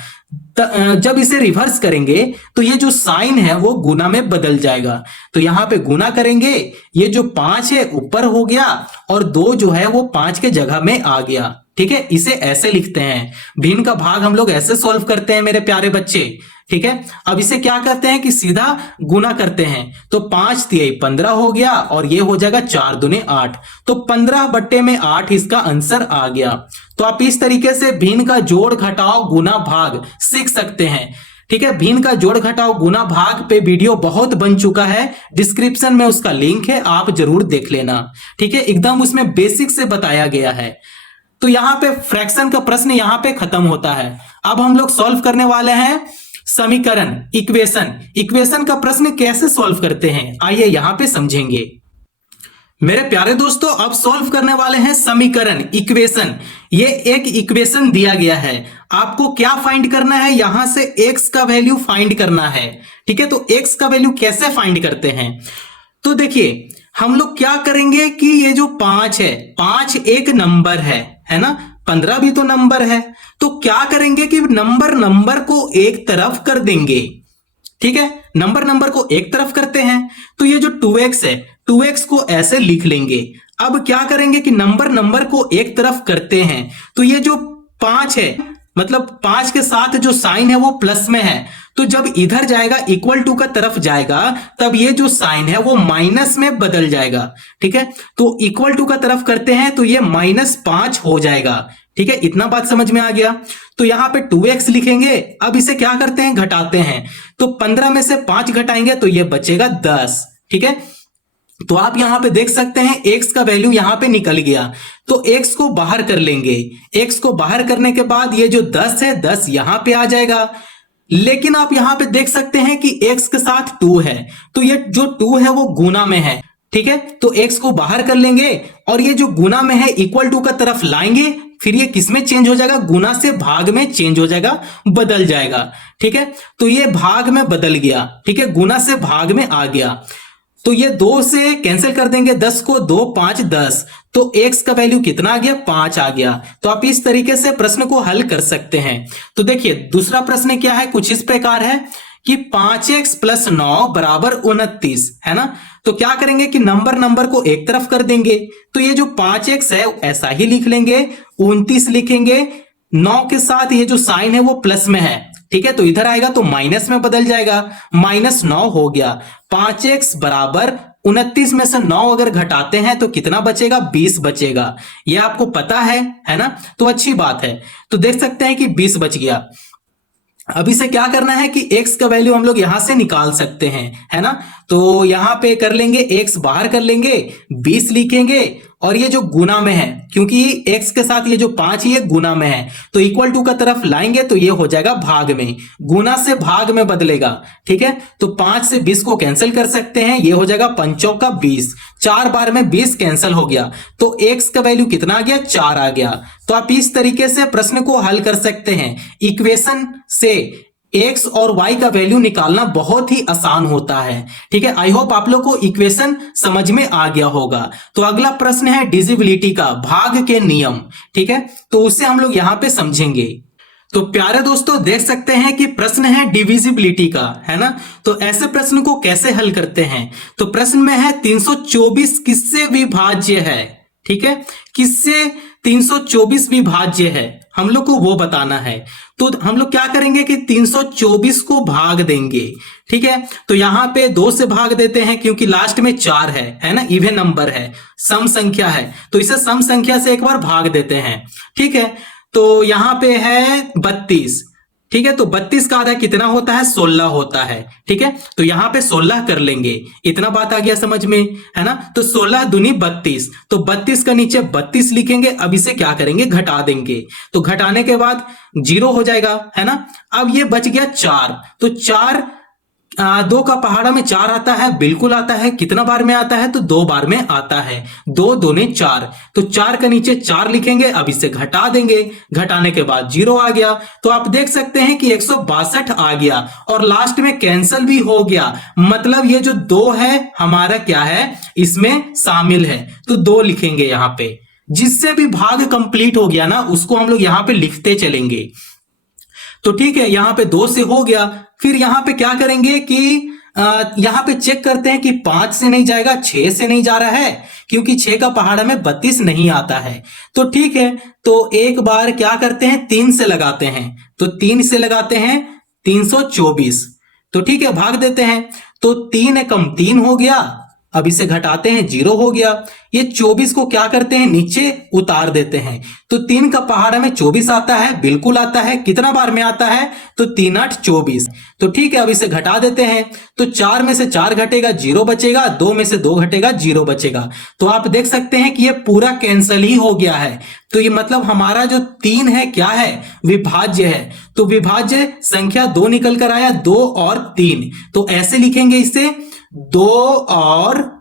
जब इसे रिवर्स करेंगे तो ये जो साइन है वो गुना में बदल जाएगा। तो यहां पे गुना करेंगे, ये जो 5 है ऊपर हो गया और 2 जो है वो 5 के जगह में आ गया। ठीक है, इसे ऐसे लिखते हैं। भिन्न का भाग हम लोग ऐसे सॉल्व करते हैं मेरे प्यारे बच्चे। ठीक है, अब इसे क्या करते हैं कि सीधा गुना करते हैं। तो 5 तिये 15 हो गया और ये हो जाएगा 4 दूने 8, तो 15 बट्टे में 8 इसका आंसर आ गया। तो आप इस तरीके से भिन्न का जोड़ घटाव गुना भाग सीख सकते हैं। ठीक है, भिन्न का जोड़ घटाव गुना भाग पे वीडियो बहुत बन चुका है, डिस्क्रिप्शन में उसका लिंक है, आप जरूर देख लेना। ठीक है, एकदम उसमें बेसिक से बताया गया है। तो यहां पे फ्रैक्शन का प्रश्न यहां पे खत्म होता है। अब हम लोग सॉल्व करने वाले हैं समीकरण, इक्वेशन। इक्वेशन का प्रश्न कैसे सॉल्व करते हैं आइए यहां पे समझेंगे। मेरे प्यारे दोस्तों, अब सॉल्व करने वाले हैं समीकरण, इक्वेशन। ये एक इक्वेशन दिया गया है, आपको क्या फाइंड करना है? यहां से x का वैल्यू फाइंड करना है। ठीक है, तो x का वैल्यू कैसे फाइंड करते हैं? तो देखिए हम लोग क्या करेंगे कि ये जो 5 है, 5 एक नंबर है ना, 15 भी तो नंबर है। तो क्या करेंगे कि नंबर को एक तरफ कर देंगे। ठीक है, नंबर को एक तरफ करते हैं। तो ये जो 2x है, 2x को ऐसे लिख लेंगे। अब क्या करेंगे कि नंबर को एक तरफ करते हैं। तो ये जो 5 है, मतलब 5 के साथ जो साइन है वो प्लस में है, तो जब इधर जाएगा इक्वल टू का तरफ जाएगा तब ये जो साइन है वो माइनस में बदल जाएगा। ठीक है, तो इक्वल टू का तरफ करते हैं तो ये -5 हो जाएगा। ठीक है, इतना बात समझ में आ गया। तो यहां पे 2x लिखेंगे। अब इसे क्या करते हैं? घटाते हैं। तो 15 में से 5 घटाएंगे तो ये बचेगा 10। ठीक है, तो आप यहां पे देख सकते हैं x का वैल्यू यहां पे निकल गया। तो x को बाहर कर लेंगे। x को बाहर करने के बाद ये जो 10 है, 10 यहां पे आ जाएगा। लेकिन आप यहां पे देख सकते हैं कि x के साथ 2 है, तो ये जो 2 है वो गुना में है। ठीक है, तो x को बाहर कर लेंगे और ये जो गुना में है इक्वल टू का तरफ लाएंगे, फिर ये किस में चेंज हो जाएगा? गुना से भाग में चेंज हो जाएगा, बदल जाएगा। ठीक है, तो ये भाग में बदल गया। ठीक है, गुना से भाग में आ गया। तो ये 2 से कैंसिल कर देंगे, 10 को 2 5 10, तो x का वैल्यू कितना आ गया? 5 आ गया। तो आप इस तरीके से प्रश्न को हल कर सकते हैं। तो देखिए दूसरा प्रश्न क्या है, कुछ इस प्रकार है कि 5x प्लस 9 बराबर 29, है ना। तो क्या करेंगे कि नंबर को एक तरफ कर देंगे, तो ये जो 5x है ऐसा ही लिख लेंगे, 29 लिखेंगे, 9 के साथ ये जो साइन है वो प्लस में है, ठीक है, तो इधर आएगा तो माइनस में बदल जाएगा, -9 हो गया। 5x बराबर 29 में से 9 अगर घटाते हैं तो कितना बचेगा, 20 बचेगा। ये आपको पता है ना, तो अच्छी बात है। तो देख सकते हैं कि 20 बच गया। अब इसे क्या करना है कि x का वैल्यू हम लोग यहां से निकाल सकते हैं, है ना। तो यहां पे कर लेंगे, x बाहर कर लेंगे, 20 लिखेंगे, और ये जो गुना में है, क्योंकि x के साथ ये जो 5 ये गुना में है, तो इक्वल टू का तरफ लाएंगे तो ये हो जाएगा भाग में, गुना से भाग में बदलेगा, ठीक है। तो 5 से 20 को कैंसिल कर सकते हैं, ये हो जाएगा 5 चौका 20, 4 बार में 20 कैंसिल हो गया, तो x का वैल्यू कितना आ गया, 4 आ गया। तो आप इस तरीके से प्रश्न को हल कर सकते हैं। इक्वेशन से x और y का वैल्यू निकालना बहुत ही आसान होता है, ठीक है। आई होप आप लोग को इक्वेशन समझ में आ गया होगा। तो अगला प्रश्न है डिविजिबिलिटी का, भाग के नियम, ठीक है, तो उसे हम लोग यहां पे समझेंगे। तो प्यारे दोस्तों देख सकते हैं कि प्रश्न है डिविजिबिलिटी का, है ना। तो ऐसे प्रश्न को कैसे हल करते हैं, तो प्रश्न में है 324 किससे विभाज्य है, ठीक है, किससे 324 विभाज्य है, हम लोग को वो बताना है। तो हम लोग क्या करेंगे कि 324 को भाग देंगे, ठीक है। तो यहां पे 2 से भाग देते हैं क्योंकि लास्ट में 4 है ना, इवन नंबर है, सम संख्या है, तो इसे सम संख्या से एक बार भाग देते हैं, ठीक है। तो यहां पे है 32, ठीक है, तो 32 का आधा कितना होता है, 16 होता है, ठीक है। तो यहां पे 16 कर लेंगे, इतना बात आ गया समझ में, है ना। तो 16 दूनी 32, तो 32 का नीचे 32 लिखेंगे। अब इसे क्या करेंगे, घटा देंगे, तो घटाने के बाद 0 हो जाएगा, है ना। अब ये बच गया 4, तो 4 2 का पहाड़ा में 4 आता है, बिल्कुल आता है। कितना बार में आता है, तो 2 बार में आता है, 2 दूने 4, तो 4 का नीचे 4 लिखेंगे। अब इसे घटा देंगे, घटाने के बाद 0 आ गया। तो आप देख सकते हैं कि 162 आ गया, और लास्ट में कैंसल भी हो गया, मतलब ये जो 2 है हमारा क्या है, इसमें शामिल है, तो 2 लिखेंगे यहां पे। जिससे भी भाग कंप्लीट हो गया ना, उसको हम लोग यहां पे लिखते चलेंगे। तो ठीक है, यहां पे 2 से हो गया। फिर यहां पे क्या करेंगे कि यहां पे चेक करते हैं कि 5 से नहीं जाएगा, 6 से नहीं जा रहा है, क्योंकि 6 का पहाड़ा में 32 नहीं आता है। तो ठीक है, तो एक बार क्या करते हैं, 3 से लगाते हैं, तो 3 से लगाते हैं 324, तो ठीक है, भाग देते हैं, तो 3 कम 3 हो गया। अब इसे घटाते हैं, 0 हो गया। ये 24 को क्या करते हैं, नीचे उतार देते हैं, तो 3 का पहाड़ा में 24 आता है, बिल्कुल आता है। कितना बार में आता है, तो 3 8 24, तो ठीक है। अब इसे घटा देते हैं, तो 4 में से 4 घटेगा, 0 बचेगा, 2 में से 2 घटेगा, 0 बचेगा। तो आप देख सकते हैं कि ये पूरा कैंसल ही हो गया है। तो ये मतलब हमारा जो 3 है क्या है, विभाज्य है। तो विभाज्य संख्या 2 निकल कर आया, 2 और 3, तो ऐसे लिखेंगे इसे, 2 और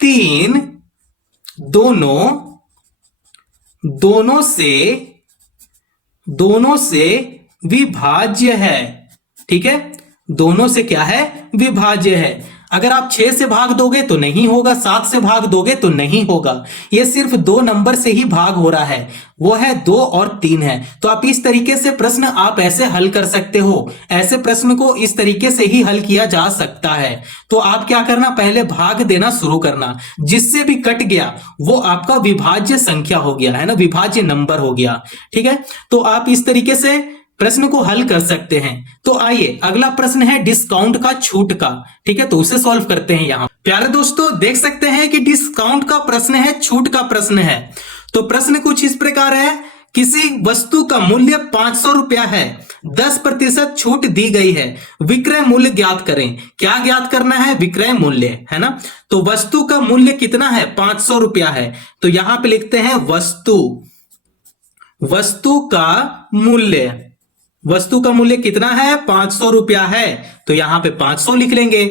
3 दोनों से विभाज्य है, ठीक है, दोनों से क्या है, विभाज्य है। अगर आप 6 से भाग दोगे तो नहीं होगा, 7 से भाग दोगे तो नहीं होगा, ये सिर्फ 2 नंबर से ही भाग हो रहा है, वो है 2 और 3 है। तो आप इस तरीके से प्रश्न आप ऐसे हल कर सकते हो, ऐसे प्रश्न को इस तरीके से ही हल किया जा सकता है। तो आप क्या करना, पहले भाग देना शुरू करना, जिससे भी कट गया वो आपका विभाज्य संख्या हो गया, है ना, विभाज्य नंबर हो गया, ठीक है। तो आप इस तरीके से प्रश्न को हल कर सकते हैं। तो आइए अगला प्रश्न है डिस्काउंट का, छूट का, ठीक है, तो उसे सॉल्व करते हैं। यहां प्यारे दोस्तों देख सकते हैं कि डिस्काउंट का प्रश्न है, छूट का प्रश्न है। तो प्रश्न कुछ इस प्रकार है, किसी वस्तु का मूल्य 500 रुपया है, 10% छूट दी गई है, विक्रय मूल्य ज्ञात करें। क्या ज्ञात करना है, विक्रय मूल्य, है ना। तो वस्तु का मूल्य कितना है, 500 रुपया है, तो यहां पे लिखते हैं वस्तु का मूल्य, वस्तु का मूल्य कितना है, 500 रुपया है, तो यहां पे 500 लिख लेंगे।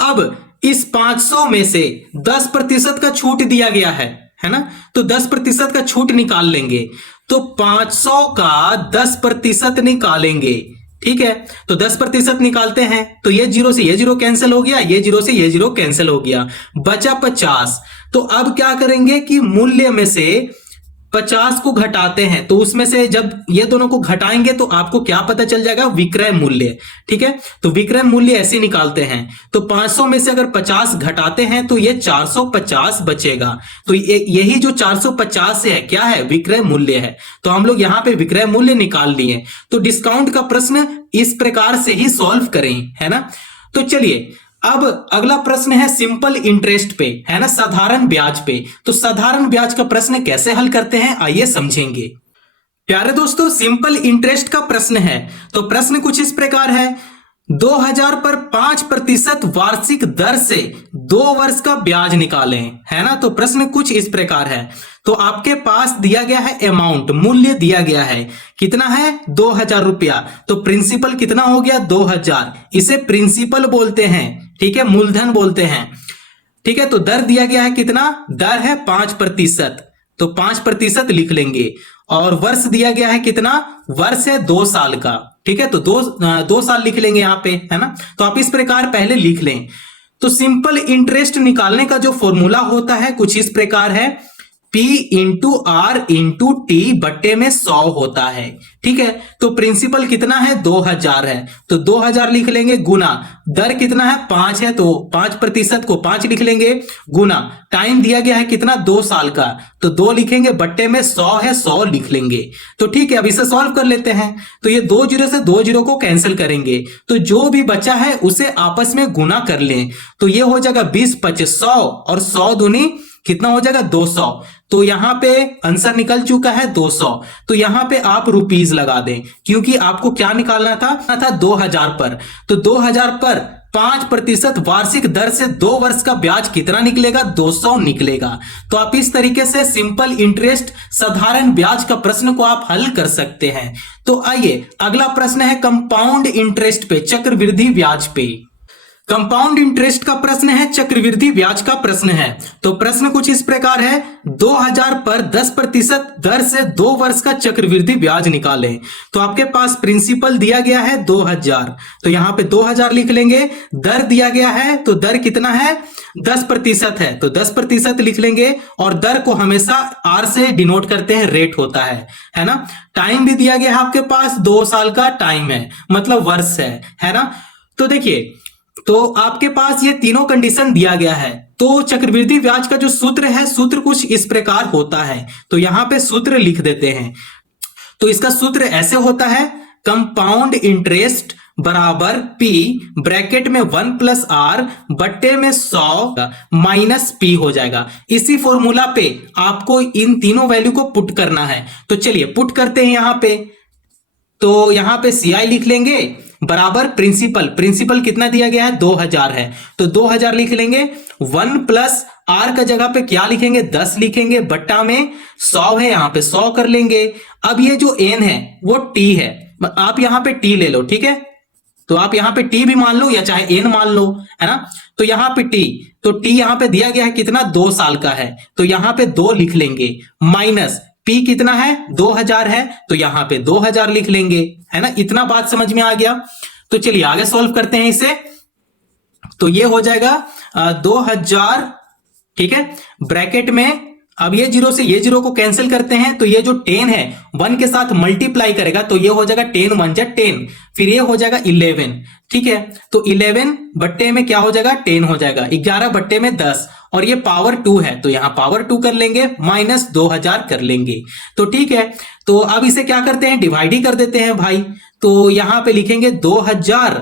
अब इस 500 में से 10% का छूट दिया गया है ना, तो 10% का छूट निकाल लेंगे। तो 500 का 10% निकालेंगे, ठीक है। तो 10% निकालते हैं, तो ये 0 से ये 0 कैंसिल हो गया, ये 0 से ये 0 कैंसिल हो गया, बचा 50। तो अब क्या करेंगे कि मूल्य में से 50 को घटाते हैं तो उसमें से जब ये दोनों को घटाएंगे तो आपको क्या पता चल जाएगा, विक्रय मूल्य। ठीक है, तो विक्रय मूल्य ऐसे निकालते हैं। तो 500 में से अगर 50 घटाते हैं तो ये 450 बचेगा। तो यही जो 450 है क्या है, विक्रय मूल्य है। तो हम लोग यहां पे विक्रय मूल्य निकाल लिए। तो डिस्काउंट का प्रश्न इस प्रकार से ही सॉल्व करें, है ना। तो चलिए अब अगला प्रश्न है सिंपल इंटरेस्ट पे, है ना, साधारण ब्याज पे। तो साधारण ब्याज का प्रश्न कैसे हल करते हैं आइए समझेंगे। प्यारे दोस्तों, सिंपल इंटरेस्ट का प्रश्न है। तो प्रश्न कुछ इस प्रकार है, 2000 पर 5% वार्षिक दर से 2 वर्ष का ब्याज निकालें, है ना। तो प्रश्न कुछ इस प्रकार है। तो आपके पास दिया गया है अमाउंट, मूल्य दिया गया है, कितना है 2000 रुपया। तो प्रिंसिपल कितना हो गया 2000, इसे प्रिंसिपल बोलते हैं, ठीक है, मूलधन बोलते हैं। ठीक है, तो दर दिया गया है कितना, दर है 5%, तो 5% लिख लेंगे। और वर्ष दिया गया है कितना, वर्ष है 2 साल का। ठीक है, तो 2 साल लिख लेंगे यहाँ पे, है ना। तो आप इस प्रकार पहले लिख लें। तो सिंपल इंटरेस्ट निकालने का जो फॉर्मूला होता है कुछ इस प्रकार है, P into R into T बट्टे में 100 होता है। ठीक है, तो प्रिंसिपल कितना है 2000 है, तो 2000 लिख लेंगे, गुना दर कितना है 5 है, तो 5% को 5 लिख लेंगे, गुना टाइम दिया गया है कितना 2 साल का, तो 2 लिखेंगे, बट्टे में 100 है, 100 लिख लेंगे। तो ठीक है, अब इसे सॉल्व कर लेते हैं। तो ये 2 जीरो से 2 जीरो को कैंसिल करेंगे, तो जो भी बचा है उसे आपस में गुना कर लें। तो ये हो जाएगा 20 25 100 और 100 दूनी कितना हो जाएगा 200। तो यहां पे आंसर निकल चुका है 200। तो यहां पे आप रुपीस लगा दें, क्योंकि आपको क्या निकालना था 2000 पर। तो 2000 पर 5% वार्षिक दर से 2 वर्ष का ब्याज कितना निकलेगा, 200 निकलेगा। तो आप इस तरीके से सिंपल इंटरेस्ट साधारण ब्याज का प्रश्न को आप हल कर सकते हैं। तो आइए अगला प्रश्न है कंपाउंड इंटरेस्ट पे, चक्रवृद्धि ब्याज पे। कंपाउंड इंटरेस्ट का प्रश्न है, चक्रवृद्धि ब्याज का प्रश्न है। तो प्रश्न कुछ इस प्रकार है, 2000 पर 10% दर से 2 वर्ष का चक्रवृद्धि ब्याज निकालें। तो आपके पास प्रिंसिपल दिया गया है 2000, तो यहां पे 2000 लिख लेंगे। दर दिया गया है, तो दर कितना है 10% है, तो 10% लिख लेंगे। और दर को हमेशा आर से डिनोट करते हैं, रेट होता है ना। टाइम भी दिया गया है आपके पास, 2 साल का टाइम है, मतलब वर्ष है ना। तो देखिए, तो आपके पास ये तीनों कंडीशन दिया गया है। तो चक्रवृद्धि ब्याज का जो सूत्र है, सूत्र कुछ इस प्रकार होता है। तो यहां पे सूत्र लिख देते हैं। तो इसका सूत्र ऐसे होता है, कंपाउंड इंटरेस्ट बराबर P ब्रैकेट में 1 प्लस आर बट्टे में 100 माइनस P हो जाएगा। इसी फॉर्मूला पे आपको इन तीनों वैल्यू को पुट करना है। तो चलिए पुट करते हैं यहां पे। तो यहां पे CI लिख लेंगे बराबर प्रिंसिपल कितना दिया गया है 2000 है, तो 2000 लिख लेंगे। 1 प्लस आर का जगह पे क्या लिखेंगे 10 लिखेंगे, बट्टा में 100 है, यहां पे 100 कर लेंगे। अब ये जो n है वो t है, आप यहां पे t ले लो, ठीक है। तो आप यहां पे t भी मान लो या चाहे n मान लो, है ना। तो यहां पे t, तो t यहां पे दिया गया है कितना 2 साल का है, तो यहां पे 2 लिख लेंगे, माइनस P कितना है 2000 है, तो यहां पे 2000 लिख लेंगे, है ना। इतना बात समझ में आ गया। तो चलिए आगे सॉल्व करते हैं इसे। तो ये हो जाएगा 2000, ठीक है, ब्रैकेट में अब ये जीरो से ये जीरो को कैंसिल करते हैं, तो ये जो 10 है 1 के साथ मल्टीप्लाई करेगा, तो ये हो जाएगा 10 1 जा 10, फिर ये हो जाएगा 11, ठीक है। तो 11 बट्टे में क्या हो जाएगा 10 हो जाएगा, 11 बट्टे में 10, और ये पावर 2 है, तो यहां पावर 2 कर लेंगे, माइनस 2000 कर लेंगे। तो ठीक है, तो अब इसे क्या करते हैं डिवाइड ही कर देते हैं भाई। तो यहां पे लिखेंगे 2000,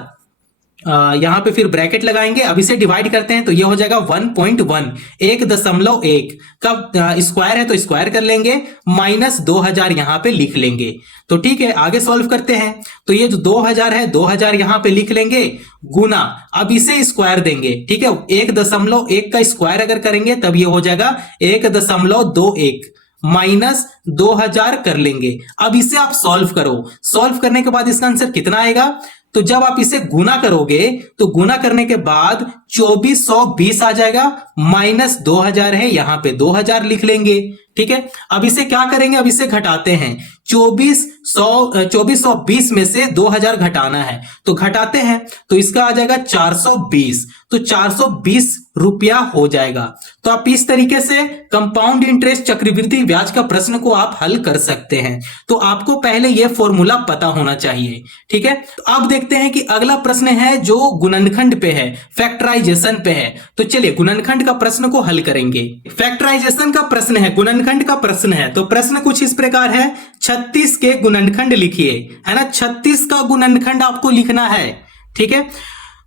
यहां पे फिर ब्रैकेट लगाएंगे। अब इसे डिवाइड करते हैं, तो ये हो जाएगा 1.1, 1.1 का स्क्वायर है, तो स्क्वायर कर लेंगे, माइनस 2000 यहां पे लिख लेंगे। तो ठीक है, आगे सॉल्व करते हैं। तो ये जो 2000 है 2000 यहां पे लिख लेंगे, गुना अब इसे स्क्वायर देंगे, ठीक है। 1.1 का स्क्वायर अगर करेंगे तब ये हो जाएगा 1.21 माइनस 2000 कर लेंगे। अब इसे आप सॉल्व करो, सॉल्व करने के बाद इसका आंसर कितना आएगा, तो जब आप इसे गुना करोगे तो गुना करने के बाद 2420 आ जाएगा, माइनस 2000 है, यहां पे 2000 लिख लेंगे, ठीक है। अब इसे क्या करेंगे, अब इसे घटाते हैं, 24 2420 में से 2000 घटाना है, तो घटाते हैं तो इसका आ जाएगा 420, तो 420 रुपया हो जाएगा। तो आप इस तरीके से कंपाउंड इंटरेस्ट चक्रवृद्धि ब्याज का प्रश्न को आप हल कर सकते हैं। तो आपको पहले यह फॉर्मूला पता होना चाहिए, ठीक है। तो अब देखते हैं कि अगला प्रश्न है जो गुणनखंड पे है, फैक्टराइजेशन पे है। तो चलिए गुणनखंड का प्रश्न को हल करेंगे। फैक्टराइजेशन का प्रश्न है, गुणनखंड का प्रश्न है। तो प्रश्न कुछ इस प्रकार है, 36 के गुणनखंड लिखिए, है ना। 36 का गुणनखंड आपको लिखना है, ठीक है।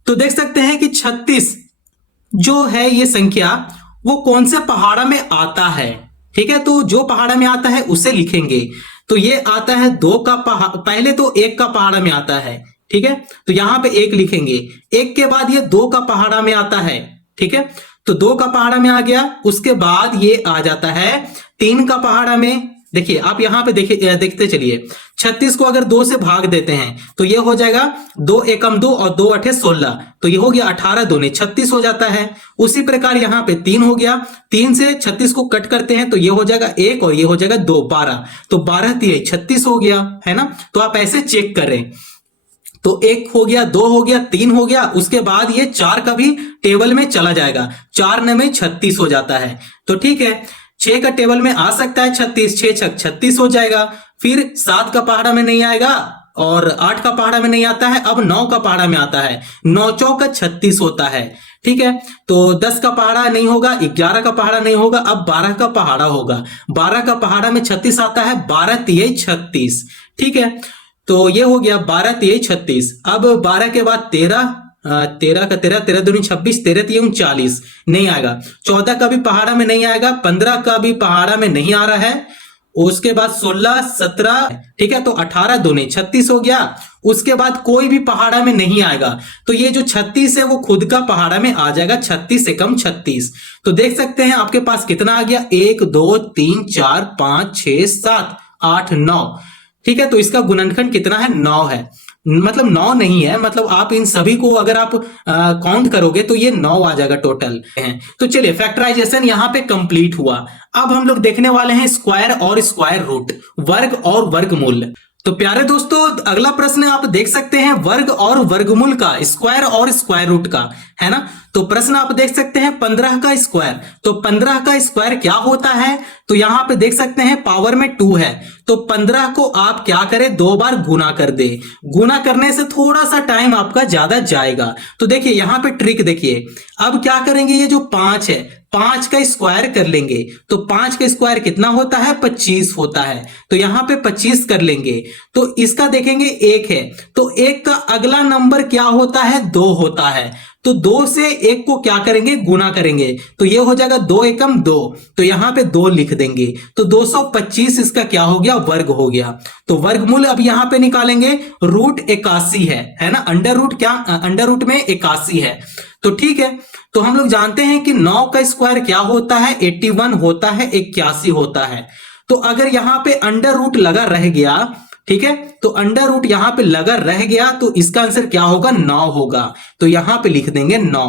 तो देख सकते हैं कि 36 जो है ये संख्या वो कौन से पहाड़ा में आता है, ठीक है। तो जो पहाड़ा में आता है उसे लिखेंगे। तो ये आता है 2 का पहले तो 1 का पहाड़ा में आता है, ठीक है। तो यहां पे 1 लिखेंगे। 1 के बाद ये 2 का पहाड़ा में आता है, ठीक है। तो 2 का पहाड़ा में आ गया। उसके बाद ये आ जाता है 3 का पहाड़ा में। देखिए आप यहां पे देखिए, देखते चलिए, 36 को अगर 2 से भाग देते हैं तो ये हो जाएगा 2 एकम 2 और 2 अठे 16, तो ये हो गया 18 दूनी 36 हो जाता है। उसी प्रकार यहां पे 3 हो गया, 3 से 36 को कट करते हैं तो ये हो जाएगा 1 और ये हो जाएगा 2, 12, तो 12 3 36 हो गया, है ना। तो आप ऐसे चेक करें, तो 1 हो गया, 2 हो गया, 3 हो गया। उसके बाद ये 4 का भी टेबल में चला जाएगा, 4 ने में 36 हो जाता है। तो ठीक है, 6 का टेबल में आ सकता है 36, 6 छक 36 हो जाएगा। फिर 7 का पहाड़ा में नहीं आएगा और 8 का पहाड़ा में नहीं आता है। अब 9 का पहाड़ा में आता है, 9 चौका 36 होता है, ठीक है। तो 10 का पहाड़ा नहीं होगा, 11 का पहाड़ा नहीं होगा, अब 12 का पहाड़ा होगा। 12 का पहाड़ा में 36 आता है, 12 तिये 36, ठीक है। तो ये हो गया 12 तिये 36। अब 12 के बाद 13, 13 का 13, 13 दूनी 26, 13 तिये 39 नहीं आएगा। 14 का भी पहाड़ा में नहीं आएगा, 15 का भी पहाड़ा में नहीं आ रहा है। उसके बाद 16, 17, ठीक है। तो 18 दूनी 36 हो गया। उसके बाद कोई भी पहाड़ा में नहीं आएगा, तो ये जो 36 है वो खुद का पहाड़ा में आ जाएगा, 36 से कम 36। तो देख सकते हैं आपके पास कितना आ गया, 1 2 3 4 5 6 7 8 9, ठीक है। तो इसका गुणनखंड कितना है, 9 है। मतलब 9 नहीं है, मतलब आप इन सभी को अगर आप काउंट करोगे तो ये 9 आ जाएगा टोटल। तो चलिए फैक्टराइजेशन यहाँ पे कंप्लीट हुआ। अब हम लोग देखने वाले हैं स्क्वायर और स्क्वायर रूट, वर्ग और वर्गमूल। तो प्यारे दोस्तों अगला प्रश्न आप देख सकते हैं वर्ग और वर्गमूल का, स्क्वायर और स्क्वायर रूट का, है ना। तो प्रश्न आप देख सकते हैं 15 का स्क्वायर। तो 15 का स्क्वायर क्या होता है, तो यहां पे देख सकते हैं पावर में 2 है, तो 15 को आप क्या करें, 2 बार गुना कर दे। गुना करने से थोड़ा सा टाइम आपका ज्यादा जाएगा। तो देखिए यहां पे ट्रिक देखिए, अब क्या करेंगे, ये जो 5 है 5 का स्क्वायर कर लेंगे। तो 5 का स्क्वायर कितना होता है, 25 होता है। तो यहां पे 25 कर लेंगे। तो इसका देखेंगे 1 है, तो 1 का अगला नंबर क्या होता है, 2 होता है। तो 2 से 1 को क्या करेंगे, गुना करेंगे। तो ये हो जाएगा 2 एकम 2, तो यहां पे 2 लिख देंगे। तो 225 इसका क्या हो गया, वर्ग हो गया। तो वर्गमूल अब यहां पे निकालेंगे, रूट 81 है ना। अंडर रूट क्या, अंडर रूट में 81 है। तो ठीक है, तो हम लोग जानते हैं कि 9 का स्क्वायर क्या होता है, 81 होता है, 81 होता है। तो अगर यहां पे अंडर रूट लगा रह गया, ठीक है, तो अंडर रूट यहां पे लगा रह गया, तो इसका आंसर क्या होगा, 9 होगा। तो यहां पे लिख देंगे 9,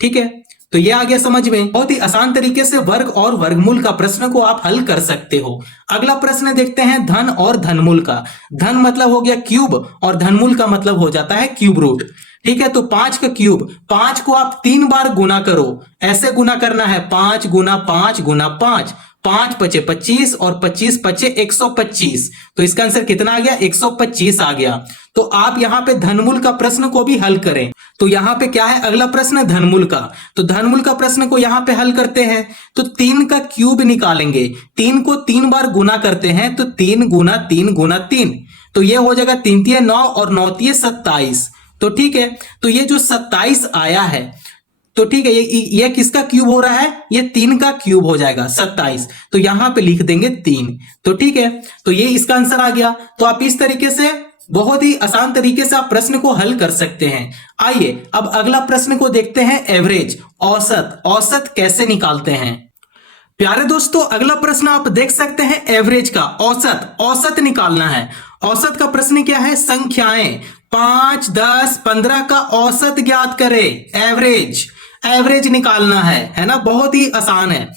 ठीक है। तो ये आ गया समझ में। बहुत ही आसान तरीके से वर्ग और वर्गमूल का प्रश्न को आप हल कर सकते हो। अगला प्रश्न देखते हैं धन और धनमूल का। धन मतलब हो गया क्यूब और धनमूल का मतलब हो जाता है क्यूब रूट, ठीक है। तो 5 का क्यूब, 5 को आप 3 बार गुना करो, ऐसे गुना करना है, 5 गुना 5 गुना 5, 5 पचे 25 और 25 पचे 125। तो इसका आंसर कितना आ गया, 125 आ गया। तो आप यहां पे धनमूल का प्रश्न को भी हल करें। तो यहां पे क्या है, अगला प्रश्न धनमूल का। तो धनमूल का प्रश्न को यहां पे हल करते हैं। तो 3 का क्यूब निकालेंगे, 3 को 3 बार गुना करते हैं, तो 3 गुना 3 गुना 3, तो ये हो जाएगा 3 तिये 9 और 9 तिये 27। तो ठीक है, तो ये जो 27 आया है, तो ठीक है, ये किसका क्यूब हो रहा है, ये 3 का क्यूब हो जाएगा 27। तो यहां पे लिख देंगे 3। तो ठीक है, तो ये इसका आंसर आ गया। तो आप इस तरीके से बहुत ही आसान तरीके से आप प्रश्न को हल कर सकते हैं। आइए अब अगला प्रश्न को देखते हैं, एवरेज, औसत। औसत कैसे निकालते हैं। प्यारे दोस्तों अगला प्रश्न आप देख सकते हैं एवरेज का, औसत। औसत निकालना है। औसत का प्रश्न क्या है, संख्याएं 5 10 15 का औसत ज्ञात करें। एवरेज, एवरेज निकालना है ना, बहुत ही आसान है।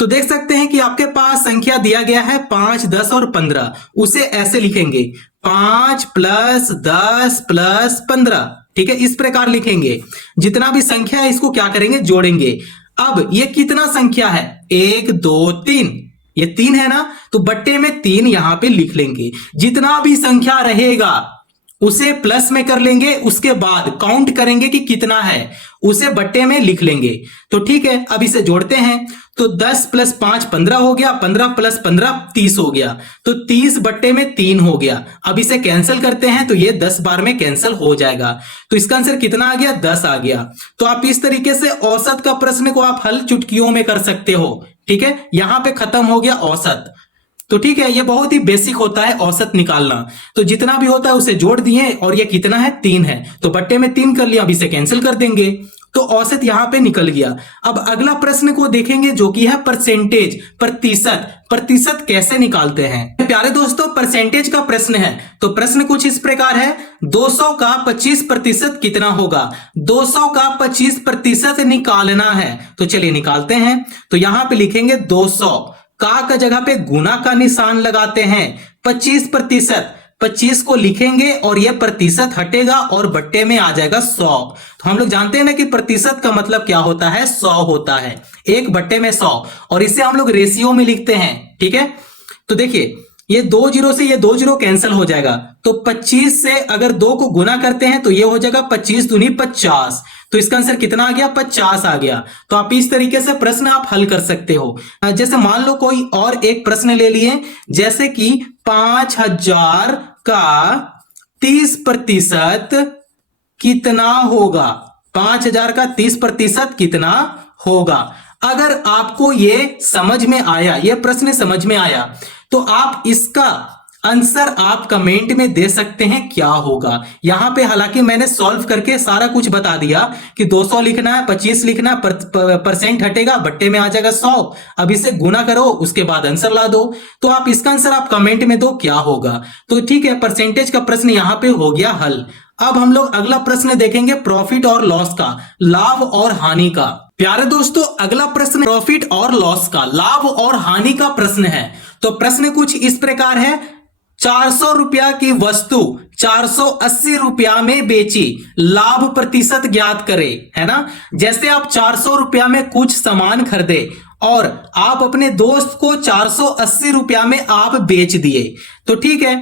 तो देख सकते हैं कि आपके पास संख्या दिया गया है 5, 10 और 15। उसे ऐसे लिखेंगे 5 + 10 + 15। ठीक है, इस प्रकार लिखेंगे। जितना भी संख्या है इसको क्या करेंगे, जोड़ेंगे। अब ये कितना संख्या है, 1, 2, 3, ये 3 है ना, तो बट्टे में 3 यहां पे लिख लेंगे। जितना भी संख्या रहेगा उसे प्लस में कर लेंगे, उसके बाद काउंट करेंगे कि कितना है, उसे बट्टे में लिख लेंगे। तो ठीक है, अब इसे जोड़ते हैं। तो 10 + 5 15 हो गया, 15 + 15 30 हो गया, तो 30 बट्टे में 3 हो गया। अब इसे कैंसिल करते हैं तो ये 10 बार में कैंसिल हो जाएगा। तो इसका आंसर कितना आ गया, 10 आ गया। तो आप इस तरीके से औसत का प्रश्न को आप हल चुटकियों में कर सकते हो। ठीक है, यहां पे खत्म हो गया औसत। तो ठीक है, ये बहुत ही बेसिक होता है औसत निकालना। तो जितना भी होता है उसे जोड़ दिए, और ये कितना है, 3 है, तो बट्टे में 3 कर लिया। अब इसे कैंसिल कर देंगे तो औसत यहां पे निकल गया। अब अगला प्रश्न को देखेंगे जो कि है परसेंटेज, प्रतिशत। प्रतिशत कैसे निकालते हैं प्यारे दोस्तों, परसेंटेज का प्रश्न है। तो प्रश्न कुछ इस प्रकार है, 200 का 25% कितना होगा। 200 का 25% निकालना है, तो चलिए निकालते हैं। तो यहां पे लिखेंगे 200 का जगह पे गुना का निशान लगाते हैं। 25%, 25 को लिखेंगे और ये प्रतिशत हटेगा और बट्टे में आ जाएगा 100। तो हम लोग जानते हैं ना कि प्रतिशत का मतलब क्या होता है, 100 होता है, 1 बट्टे में 100, और इसे हम लोग रेशियो में लिखते हैं। ठीक है, तो देखिए ये 2 जीरो से ये 2 जीरो कैंसिल हो जाएगा। तो 25 से अगर 2 को गुना करते हैं तो ये हो जाएगा 25 दूनी 50। तो इसका आंसर कितना आ गया, 50 आ गया। तो आप इस तरीके से प्रश्न आप हल कर सकते हो। जैसे मान लो कोई और एक प्रश्न ले लिए, जैसे कि 5000 का 30% कितना होगा। 5000 का 30% कितना होगा। अगर आपको ये समझ में आया, ये प्रश्न समझ में आया, तो आप इसका आंसर आप कमेंट में दे सकते हैं क्या होगा। यहां पे हालांकि मैंने सॉल्व करके सारा कुछ बता दिया कि 200 लिखना है, 25 लिखना है, परसेंट हटेगा, बट्टे में आ जाएगा 100। अब इसे गुना करो, उसके बाद आंसर ला दो। तो आप इसका आंसर आप कमेंट में दो क्या होगा। तो ठीक है, परसेंटेज का प्रश्न यहां पे हो गया हल। अब हम लोग अगला प्रश्न देखेंगे प्रॉफिट और लॉस का, लाभ और हानि का। प्यारे दोस्तों, अगला प्रश्न प्रॉफिट और लॉस का, लाभ और हानि का प्रश्न है। तो प्रश्न कुछ इस प्रकार है, 400 रुपया की वस्तु 480 रुपया में बेची, लाभ प्रतिशत ज्ञात करें। है ना, जैसे आप 400 रुपया में कुछ सामान खरीदे और आप अपने दोस्त को 480 रुपया में आप बेच दिए। तो ठीक है,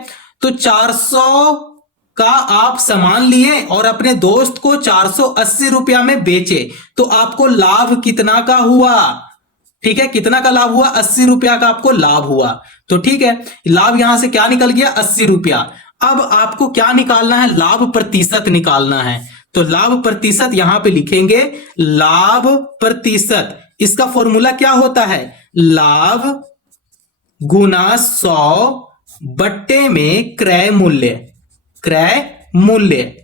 तो 400 का आप सामान लिए और अपने दोस्त को 480 रुपया में बेचे, तो आपको लाभ कितना का हुआ। ठीक है, कितना का लाभ हुआ, 80 रुपया का आपको लाभ हुआ। तो ठीक है, लाभ यहां से क्या निकल गया, 80 रुपया। अब आपको क्या निकालना है, लाभ प्रतिशत निकालना है। तो लाभ प्रतिशत यहां पे लिखेंगे, लाभ प्रतिशत, इसका फॉर्मूला क्या होता है, लाभ गुना 100 बट्टे में क्रय मूल्य, क्रय मूल्य।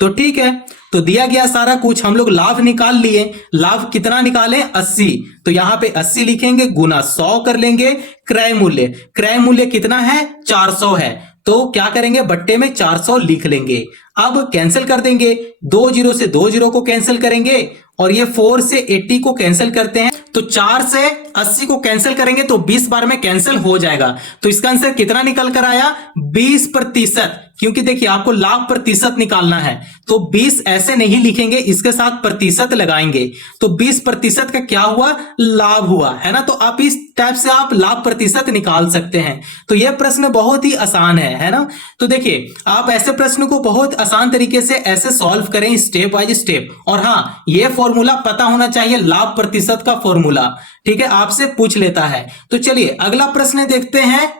तो ठीक है, तो दिया गया सारा कुछ, हम लोग लाभ निकाल लिए। लाभ कितना निकाले, 80। तो यहां पे 80 लिखेंगे, गुना 100 कर लेंगे। क्रय मूल्य, क्रय मूल्य कितना है, 400 है, तो क्या करेंगे, बट्टे में 400 लिख लेंगे। अब कैंसिल कर देंगे, 2 जीरो से 2 जीरो को कैंसिल करेंगे, और ये 4 से 80 को कैंसिल करते हैं। तो 4 से 80 को कैंसिल करेंगे तो 20 बार में कैंसिल हो जाएगा। तो इसका आंसर कितना निकल कर आया, 20%। क्योंकि देखिए आपको लाभ प्रतिशत निकालना है, तो 20 ऐसे नहीं लिखेंगे, इसके साथ प्रतिशत लगाएंगे। तो 20% का क्या हुआ, लाभ हुआ। है ना, तो आप इस टाइप से आप लाभ प्रतिशत निकाल सकते हैं। तो यह प्रश्न बहुत ही आसान है ना। तो देखिए आप ऐसे प्रश्न को बहुत आसान तरीके से ऐसे सॉल्व करें, स्टेप बाय स्टेप। और हाँ, यह फॉर्मूला पता होना चाहिए, लाभ प्रतिशत का फॉर्मूला। ठीक है, आपसे पूछ लेता है। तो चलिए अगला प्रश्न देखते हैं।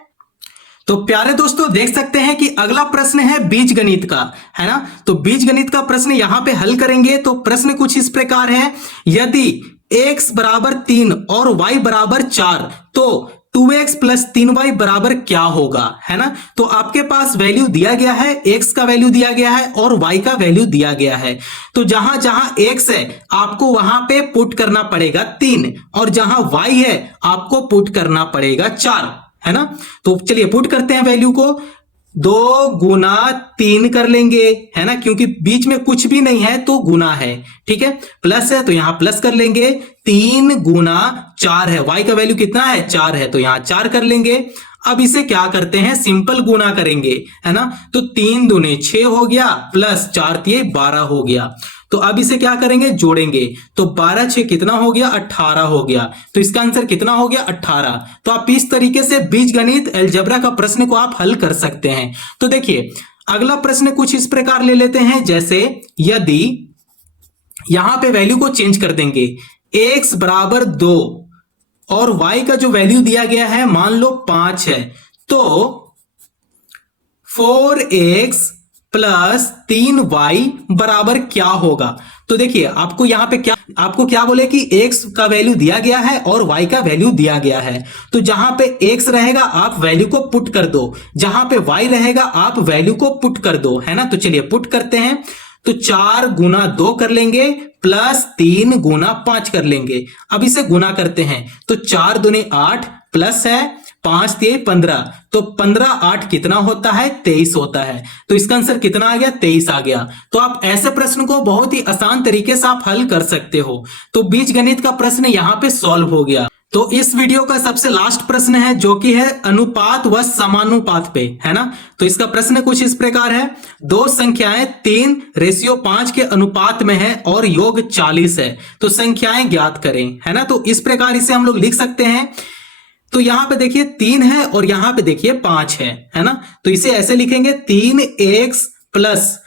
तो प्यारे दोस्तों, देख सकते हैं कि अगला प्रश्न है बीजगणित का। है ना, तो बीजगणित का प्रश्न यहां पे हल करेंगे। तो प्रश्न कुछ इस प्रकार है, यदि x बराबर 3 और y बराबर 4 तो 2x + 3y बराबर क्या होगा। है ना, तो आपके पास वैल्यू दिया गया है, x का वैल्यू दिया गया है और y का वैल्यू दिया गया है। तो जहां जहां x है आपको वहां पे पुट करना पड़ेगा 3, और जहां y है आपको पुट करना पड़ेगा 4। है ना, तो चलिए पुट करते हैं वैल्यू को। 2 गुना 3 कर लेंगे, है ना, क्योंकि बीच में कुछ भी नहीं है तो गुना है, ठीक है, प्लस है तो यहां प्लस कर लेंगे। 3 गुना 4 है, y का वैल्यू कितना है 4 है, तो यहां 4 कर लेंगे। अब इसे क्या करते हैं, सिंपल गुना करेंगे, है ना, तो 3 दूने 6 हो गया, प्लस 4 तिये 12 हो गया। तो अब इसे क्या करेंगे, जोड़ेंगे, तो 12 6 कितना हो गया, 18 हो गया। तो इसका आंसर कितना हो गया, 18। तो आप इस तरीके से बीजगणित अलजेब्रा का प्रश्न को आप हल कर सकते हैं। तो देखिए अगला प्रश्न कुछ इस प्रकार ले लेते हैं, जैसे यदि यहां पे वैल्यू को चेंज कर देंगे, x बराबर 2 और y का जो वैल्यू दिया गया है मान लो 5 है, तो 4x प्लस 3y बराबर क्या होगा। तो देखिए आपको यहां पे क्या बोले कि x का वैल्यू दिया गया है और y का वैल्यू दिया गया है, तो जहां पे x रहेगा आप वैल्यू को पुट कर दो, जहां पे y रहेगा आप वैल्यू को पुट कर दो, है ना। तो चलिए पुट करते हैं, तो 4 गुना 2 कर लेंगे प्लस 3 गुना 5 कर लेंगे। अब इसे गुना करते हैं, तो 4 दूने 8 प्लस है 5 तिये 15, तो 15 8 कितना होता है, 23 होता है। तो इसका आंसर कितना आ गया, 23 आ गया। तो आप ऐसे प्रश्न को बहुत ही आसान तरीके से आप हल कर सकते हो। तो बीजगणित का प्रश्न यहां पे सॉल्व हो गया। तो इस वीडियो का सबसे लास्ट प्रश्न है जो कि है अनुपात व समानुपात पे, है ना। तो इसका प्रश्न कुछ इस प्रकार है, दो संख्याएं 3:5 के अनुपात में है और योग 40 है, तो संख्याएं ज्ञात करें, है ना। तो इस प्रकार इसे हम लोग लिख सकते हैं। तो यहां पे देखिए 3 है और यहां पे देखिए 5 है ना। तो इसे ऐसे लिखेंगे 3x प्लस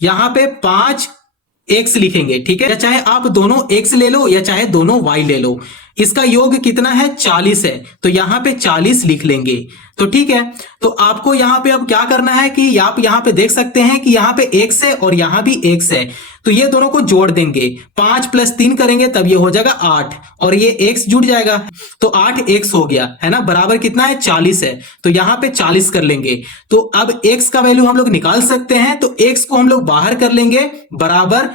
यहां पे 5x लिखेंगे, ठीक है, या चाहे आप दोनों x ले लो या चाहे दोनों y ले लो। इसका योग कितना है, 40 है, तो यहां पे 40 लिख लेंगे। तो ठीक है, तो आपको यहां पे अब क्या करना है कि आप यहां पे देख सकते हैं कि यहां पे x है और यहां भी x है, तो ये दोनों को जोड़ देंगे, 5 + 3 करेंगे तब ये हो जाएगा 8 और ये x जुड़ जाएगा, तो 8x हो गया, है ना, बराबर कितना है 40 है, तो यहां पे 40 कर लेंगे। तो अब x का वैल्यू हम लोग निकाल सकते हैं, तो x को हम लोग बाहर कर लेंगे, बराबर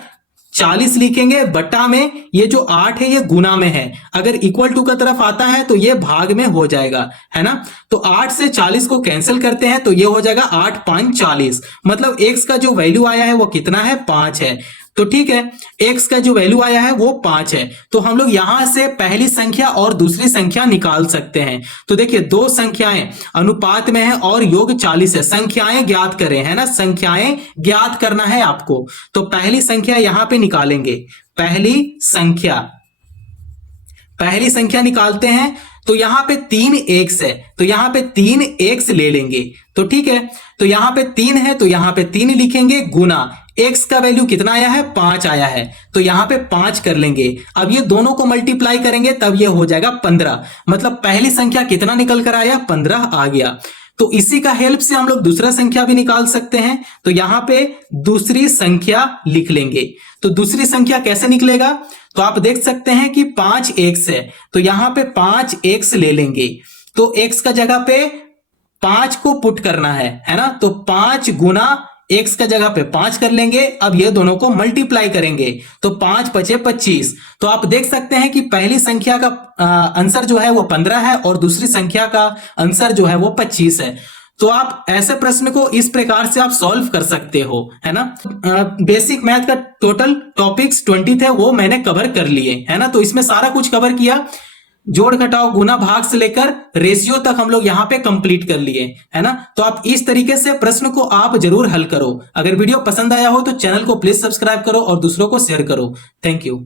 40 लिखेंगे, बटा में ये जो 8 है ये गुना में है, अगर इक्वल टू का तरफ आता है तो ये भाग में हो जाएगा, है ना। तो 8 से 40 को कैंसिल करते हैं तो ये हो जाएगा 8 5 40, मतलब x का जो वैल्यू आया है वो कितना है, 5 है। तो ठीक है, x का जो वैल्यू आया है वो 5 है। तो हम लोग यहां से पहली संख्या और दूसरी संख्या निकाल सकते हैं। तो देखिए दो संख्याएं अनुपात में है और योग 40 है, संख्याएं ज्ञात करें, है ना, संख्याएं ज्ञात करना है आपको। तो पहली संख्या यहां पे निकालेंगे, पहली संख्या निकालते हैं, तो यहां पे 3x है, तो यहां पे 3x ले लेंगे। तो ठीक है, तो यहां पे 3 है तो यहां पे 3 लिखेंगे, गुना x का वैल्यू कितना आया है, 5 आया है, तो यहां पे 5 कर लेंगे। अब ये दोनों को मल्टीप्लाई करेंगे तब ये हो जाएगा 15, मतलब पहली संख्या कितना निकल कर आया, 15 आ गया। तो इसी का हेल्प से हम लोग दूसरा संख्या भी निकाल सकते हैं। तो यहां पे दूसरी संख्या लिख लेंगे। तो दूसरी संख्या कैसे निकलेगा, तो आप देख सकते हैं कि 5x है, तो यहां पे 5x ले लेंगे, तो x का जगह पे 5 को पुट करना है ना, तो 5 गुना x का जगह पे 5 कर लेंगे। अब ये दोनों को मल्टीप्लाई करेंगे, तो 5 5 25। तो आप देख सकते हैं कि पहली संख्या का आंसर जो है वो 15 है और दूसरी संख्या का आंसर जो है वो 25 है। तो आप ऐसे प्रश्न को इस प्रकार से आप सॉल्व कर सकते हो, है ना। बेसिक मैथ का टोटल टॉपिक्स 20 थे, वो मैंने कवर कर लिए, है ना। तो इसमें सारा कुछ कवर किया, जोड़ घटाव गुना भाग से लेकर रेशियो तक हम लोग यहां पे कंप्लीट कर लिए, है ना। तो आप इस तरीके से प्रश्न को आप जरूर हल करो। अगर वीडियो पसंद आया हो तो चैनल को प्लीज सब्सक्राइब करो और दूसरों को शेयर करो। Thank you.